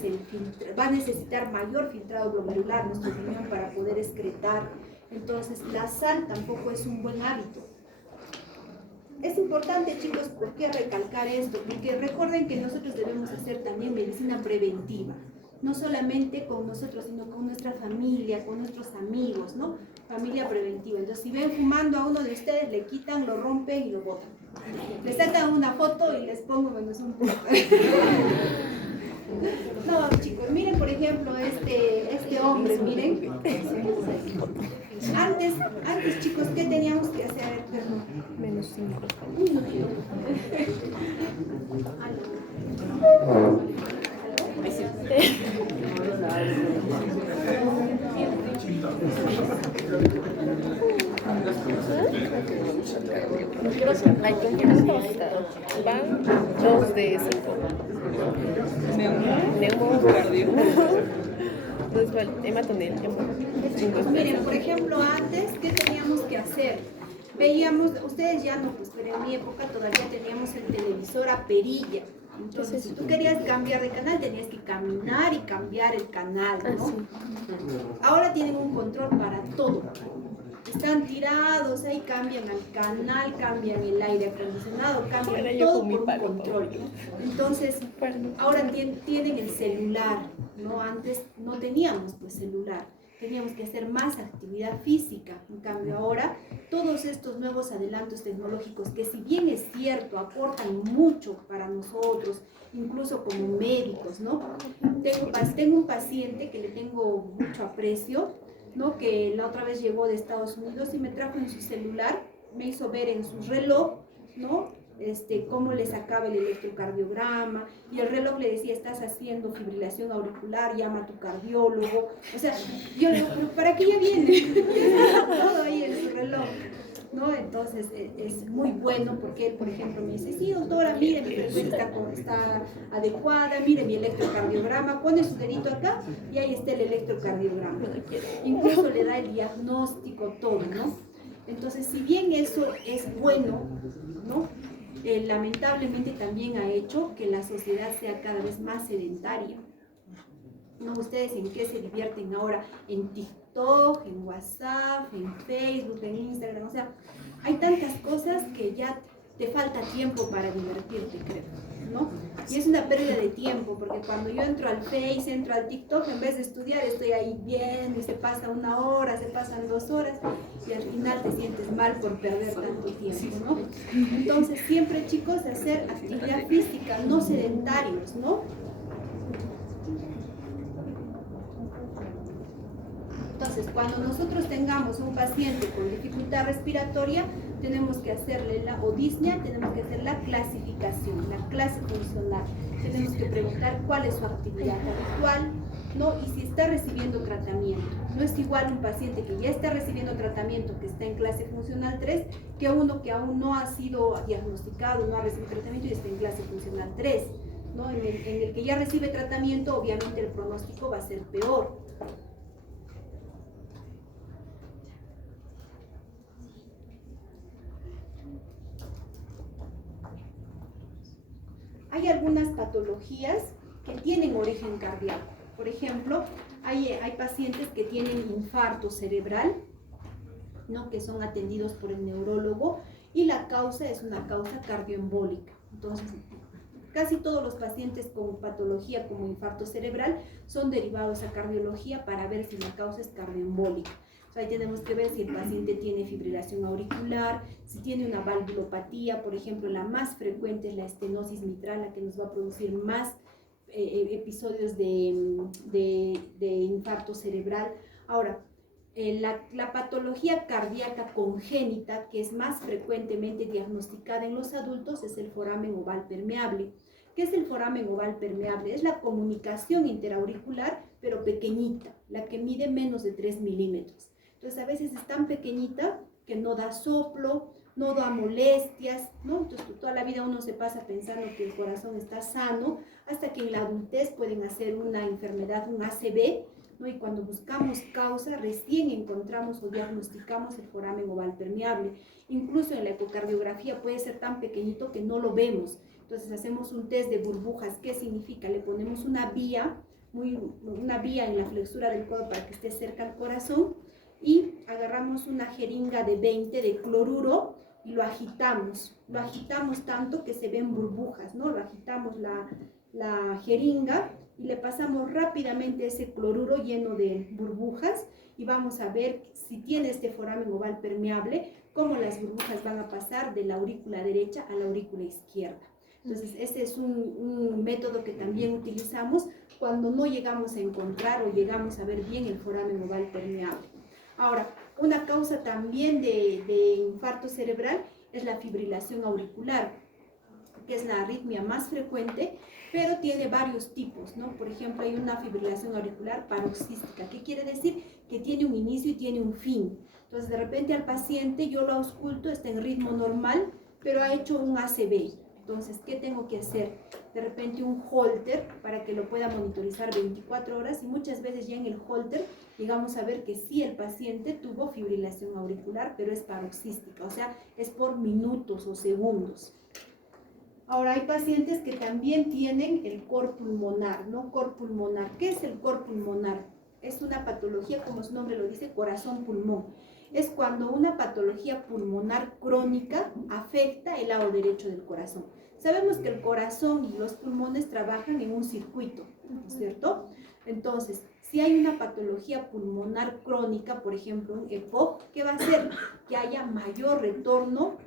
va a necesitar mayor filtrado glomerular nuestro riñón para poder excretar. Entonces, la sal tampoco es un buen hábito. Es importante, chicos, ¿por qué recalcar esto? Porque recuerden que nosotros debemos hacer también medicina preventiva. No solamente con nosotros, sino con nuestra familia, con nuestros amigos, ¿no? Familia preventiva. Entonces, si ven fumando a uno de ustedes, le quitan, lo rompen y lo botan. Le sacan una foto y les pongo, bueno, es un poco. No, chicos, miren, por ejemplo, este hombre, miren. Antes, chicos, ¿qué teníamos que hacer? Perdón. -5. Ay, ¿con quién estamos? Van 2 de 5. Neumo. Entonces, vale, hematonel. Miren, por ejemplo, antes, ¿qué teníamos que hacer? Veíamos, ustedes ya no, pues, pero en mi época todavía teníamos el televisor a perilla. Entonces, si tú querías cambiar de canal, tenías que caminar y cambiar el canal, ¿no? Ahora tienen un control para todo. Están tirados, ahí cambian el canal, cambian el aire acondicionado, cambian todo por un control. Entonces, ahora tienen el celular, ¿no? Antes no teníamos pues celular, teníamos que hacer más actividad física. En cambio ahora, todos estos nuevos adelantos tecnológicos, que si bien es cierto, aportan mucho para nosotros, incluso como médicos, ¿no? Tengo un paciente que le tengo mucho aprecio, ¿no? Que la otra vez llegó de Estados Unidos y me trajo en su celular, me hizo ver en su reloj, ¿no? Cómo le sacaba el electrocardiograma, y el reloj le decía, estás haciendo fibrilación auricular, llama a tu cardiólogo. O sea, yo le digo, ¿pero para qué ya viene? Todo ahí en su reloj, ¿no? Entonces es muy bueno porque él, por ejemplo, me dice, sí, doctora, mire, mi frecuencia está adecuada, mire mi electrocardiograma, pone su dedito acá y ahí está el electrocardiograma. Incluso le da el diagnóstico, todo, ¿no? Entonces, si bien eso es bueno, ¿no? Lamentablemente también ha hecho que la sociedad sea cada vez más sedentaria. ¿No? ¿Ustedes en qué se divierten ahora? En TikTok, en WhatsApp, en Facebook, en Instagram. O sea, hay tantas cosas que ya te falta tiempo para divertirte, creo, ¿no? Y es una pérdida de tiempo, porque cuando yo entro al Face, entro al TikTok, en vez de estudiar, estoy ahí viendo y se pasa 1 hora, se pasan 2 horas, y al final te sientes mal por perder tanto tiempo, ¿no? Entonces, siempre, chicos, hacer actividad física, no sedentarios, ¿no? Entonces, cuando nosotros tengamos un paciente con dificultad respiratoria, tenemos que hacerle la odisnia, tenemos que hacer la clasificación, la clase funcional. Tenemos que preguntar cuál es su actividad habitual, ¿no? Y si está recibiendo tratamiento. No es igual un paciente que ya está recibiendo tratamiento, que está en clase funcional 3, que uno que aún no ha sido diagnosticado, no ha recibido tratamiento y está en clase funcional 3, ¿no? En el que ya recibe tratamiento, obviamente el pronóstico va a ser peor. Hay algunas patologías que tienen origen cardíaco. Por ejemplo, hay pacientes que tienen infarto cerebral, ¿no? Que son atendidos por el neurólogo, y la causa es una causa cardioembólica. Entonces, casi todos los pacientes con patología como infarto cerebral son derivados a cardiología para ver si la causa es cardioembólica. Ahí tenemos que ver si el paciente tiene fibrilación auricular, si tiene una valvulopatía. Por ejemplo, la más frecuente es la estenosis mitral, la que nos va a producir más episodios de infarto cerebral. Ahora, la patología cardíaca congénita, que es más frecuentemente diagnosticada en los adultos, es el foramen oval permeable. ¿Qué es el foramen oval permeable? Es la comunicación interauricular, pero pequeñita, la que mide menos de 3 milímetros. Entonces, a veces es tan pequeñita que no da soplo, no da molestias, ¿no? Entonces, toda la vida uno se pasa pensando que el corazón está sano, hasta que en la adultez pueden hacer una enfermedad, un ACV, ¿no? Y cuando buscamos causa, recién encontramos o diagnosticamos el foramen oval permeable. Incluso en la ecocardiografía puede ser tan pequeñito que no lo vemos, Entonces hacemos un test de burbujas. ¿Qué significa? Le ponemos una vía en la flexura del codo para que esté cerca al corazón y agarramos una jeringa de 20 de cloruro y lo agitamos tanto que se ven burbujas, ¿no? Lo agitamos la jeringa y le pasamos rápidamente ese cloruro lleno de burbujas y vamos a ver si tiene este foramen oval permeable, cómo las burbujas van a pasar de la aurícula derecha a la aurícula izquierda. Entonces, ese es un método que también utilizamos cuando no llegamos a encontrar o llegamos a ver bien el foramen oval permeable. Ahora, una causa también de infarto cerebral es la fibrilación auricular, que es la arritmia más frecuente, pero tiene varios tipos, ¿no? Por ejemplo, hay una fibrilación auricular paroxística. ¿Qué quiere decir? Que tiene un inicio y tiene un fin. Entonces, de repente al paciente yo lo ausculto, está en ritmo normal, pero ha hecho un ACV. Entonces, ¿qué tengo que hacer? De repente un holter para que lo pueda monitorizar 24 horas y muchas veces ya en el holter llegamos a ver que sí el paciente tuvo fibrilación auricular, pero es paroxística, o sea, es por minutos o segundos. Ahora, hay pacientes que también tienen el cor pulmonar, ¿no? Cor pulmonar. ¿Qué es el cor pulmonar? Es una patología, como su nombre lo dice, corazón-pulmón. Es cuando una patología pulmonar crónica afecta el lado derecho del corazón. Sabemos que el corazón y los pulmones trabajan en un circuito, ¿no es cierto? Entonces, si hay una patología pulmonar crónica, por ejemplo, un EPOC, ¿qué va a hacer? Que haya mayor retorno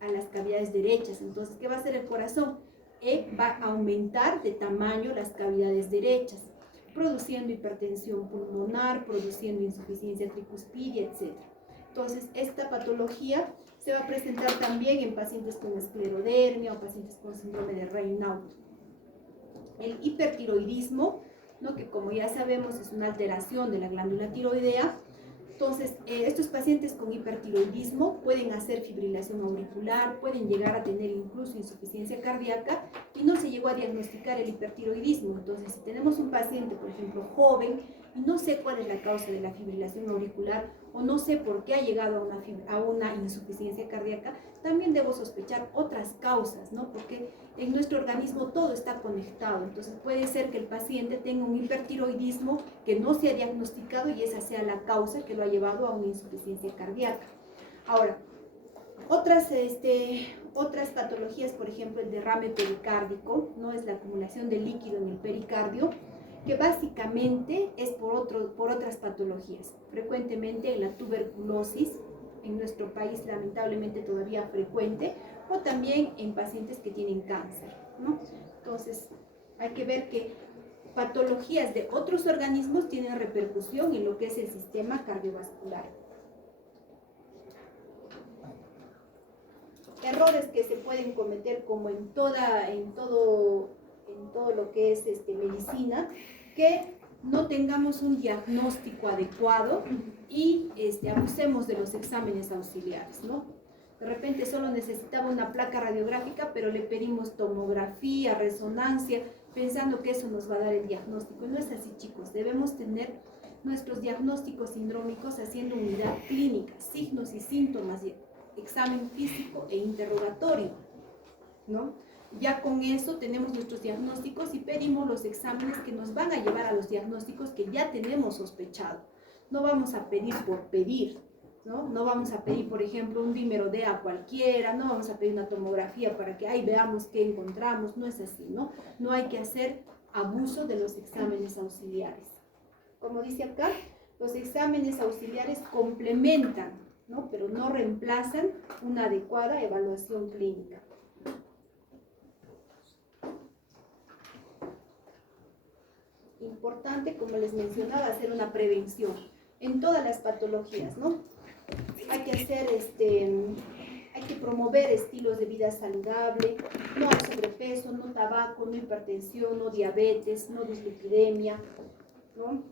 a las cavidades derechas. Entonces, ¿qué va a hacer el corazón? Va a aumentar de tamaño las cavidades derechas, produciendo hipertensión pulmonar, produciendo insuficiencia tricuspidia, etc. Entonces, esta patología se va a presentar también en pacientes con esclerodermia o pacientes con síndrome de Raynaud. El hipertiroidismo, ¿no? Que como ya sabemos es una alteración de la glándula tiroidea. Entonces, estos pacientes con hipertiroidismo pueden hacer fibrilación auricular, pueden llegar a tener incluso insuficiencia cardíaca y no se llegó a diagnosticar el hipertiroidismo. Entonces, si tenemos un paciente, por ejemplo, joven y no sé cuál es la causa de la fibrilación auricular o no sé por qué ha llegado a una insuficiencia cardíaca, también debo sospechar otras causas, ¿no? Porque en nuestro organismo todo está conectado. Entonces, puede ser que el paciente tenga un hipertiroidismo que no se ha diagnosticado y esa sea la causa que lo ha llevado a una insuficiencia cardíaca. Ahora, otras patologías, por ejemplo, el derrame pericárdico, ¿no? Es la acumulación de líquido en el pericardio, que básicamente es por otras patologías. Frecuentemente la tuberculosis, en nuestro país lamentablemente todavía frecuente, o también en pacientes que tienen cáncer, ¿no? Entonces, hay que ver que patologías de otros organismos tienen repercusión en lo que es el sistema cardiovascular. Errores que se pueden cometer como en todo lo que es medicina, que no tengamos un diagnóstico adecuado y abusemos de los exámenes auxiliares, ¿no? De repente solo necesitaba una placa radiográfica, pero le pedimos tomografía, resonancia, pensando que eso nos va a dar el diagnóstico. No es así, chicos. Debemos tener nuestros diagnósticos sindrómicos haciendo unidad clínica, signos y síntomas, examen físico e interrogatorio, ¿no? Ya con eso tenemos nuestros diagnósticos y pedimos los exámenes que nos van a llevar a los diagnósticos que ya tenemos sospechado. No vamos a pedir por pedir, ¿no? No vamos a pedir, por ejemplo, un dímero D a cualquiera, no vamos a pedir una tomografía para que ahí veamos qué encontramos, no es así, ¿no? No hay que hacer abuso de los exámenes auxiliares. Como dice acá, los exámenes auxiliares complementan, ¿no? Pero no reemplazan una adecuada evaluación clínica. Importante, como les mencionaba, hacer una prevención en todas las patologías, ¿no? Hay que hacer, hay que promover estilos de vida saludable, no hay sobrepeso, no tabaco, no hipertensión, no diabetes, no dislipidemia, ¿no?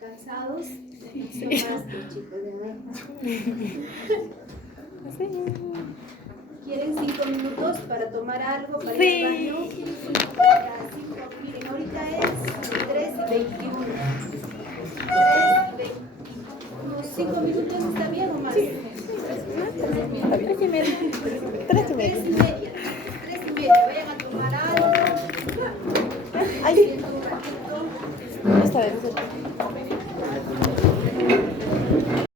¿Cansados? Son más que chicos, ¿verdad? ¿Quieren 5 minutos para tomar algo, para ir al baño? Miren, ahorita es 3:21. 3:21. media. 3:30. 3:30. Vayan a tomar algo. Ay, Siento un ratito. esta vez.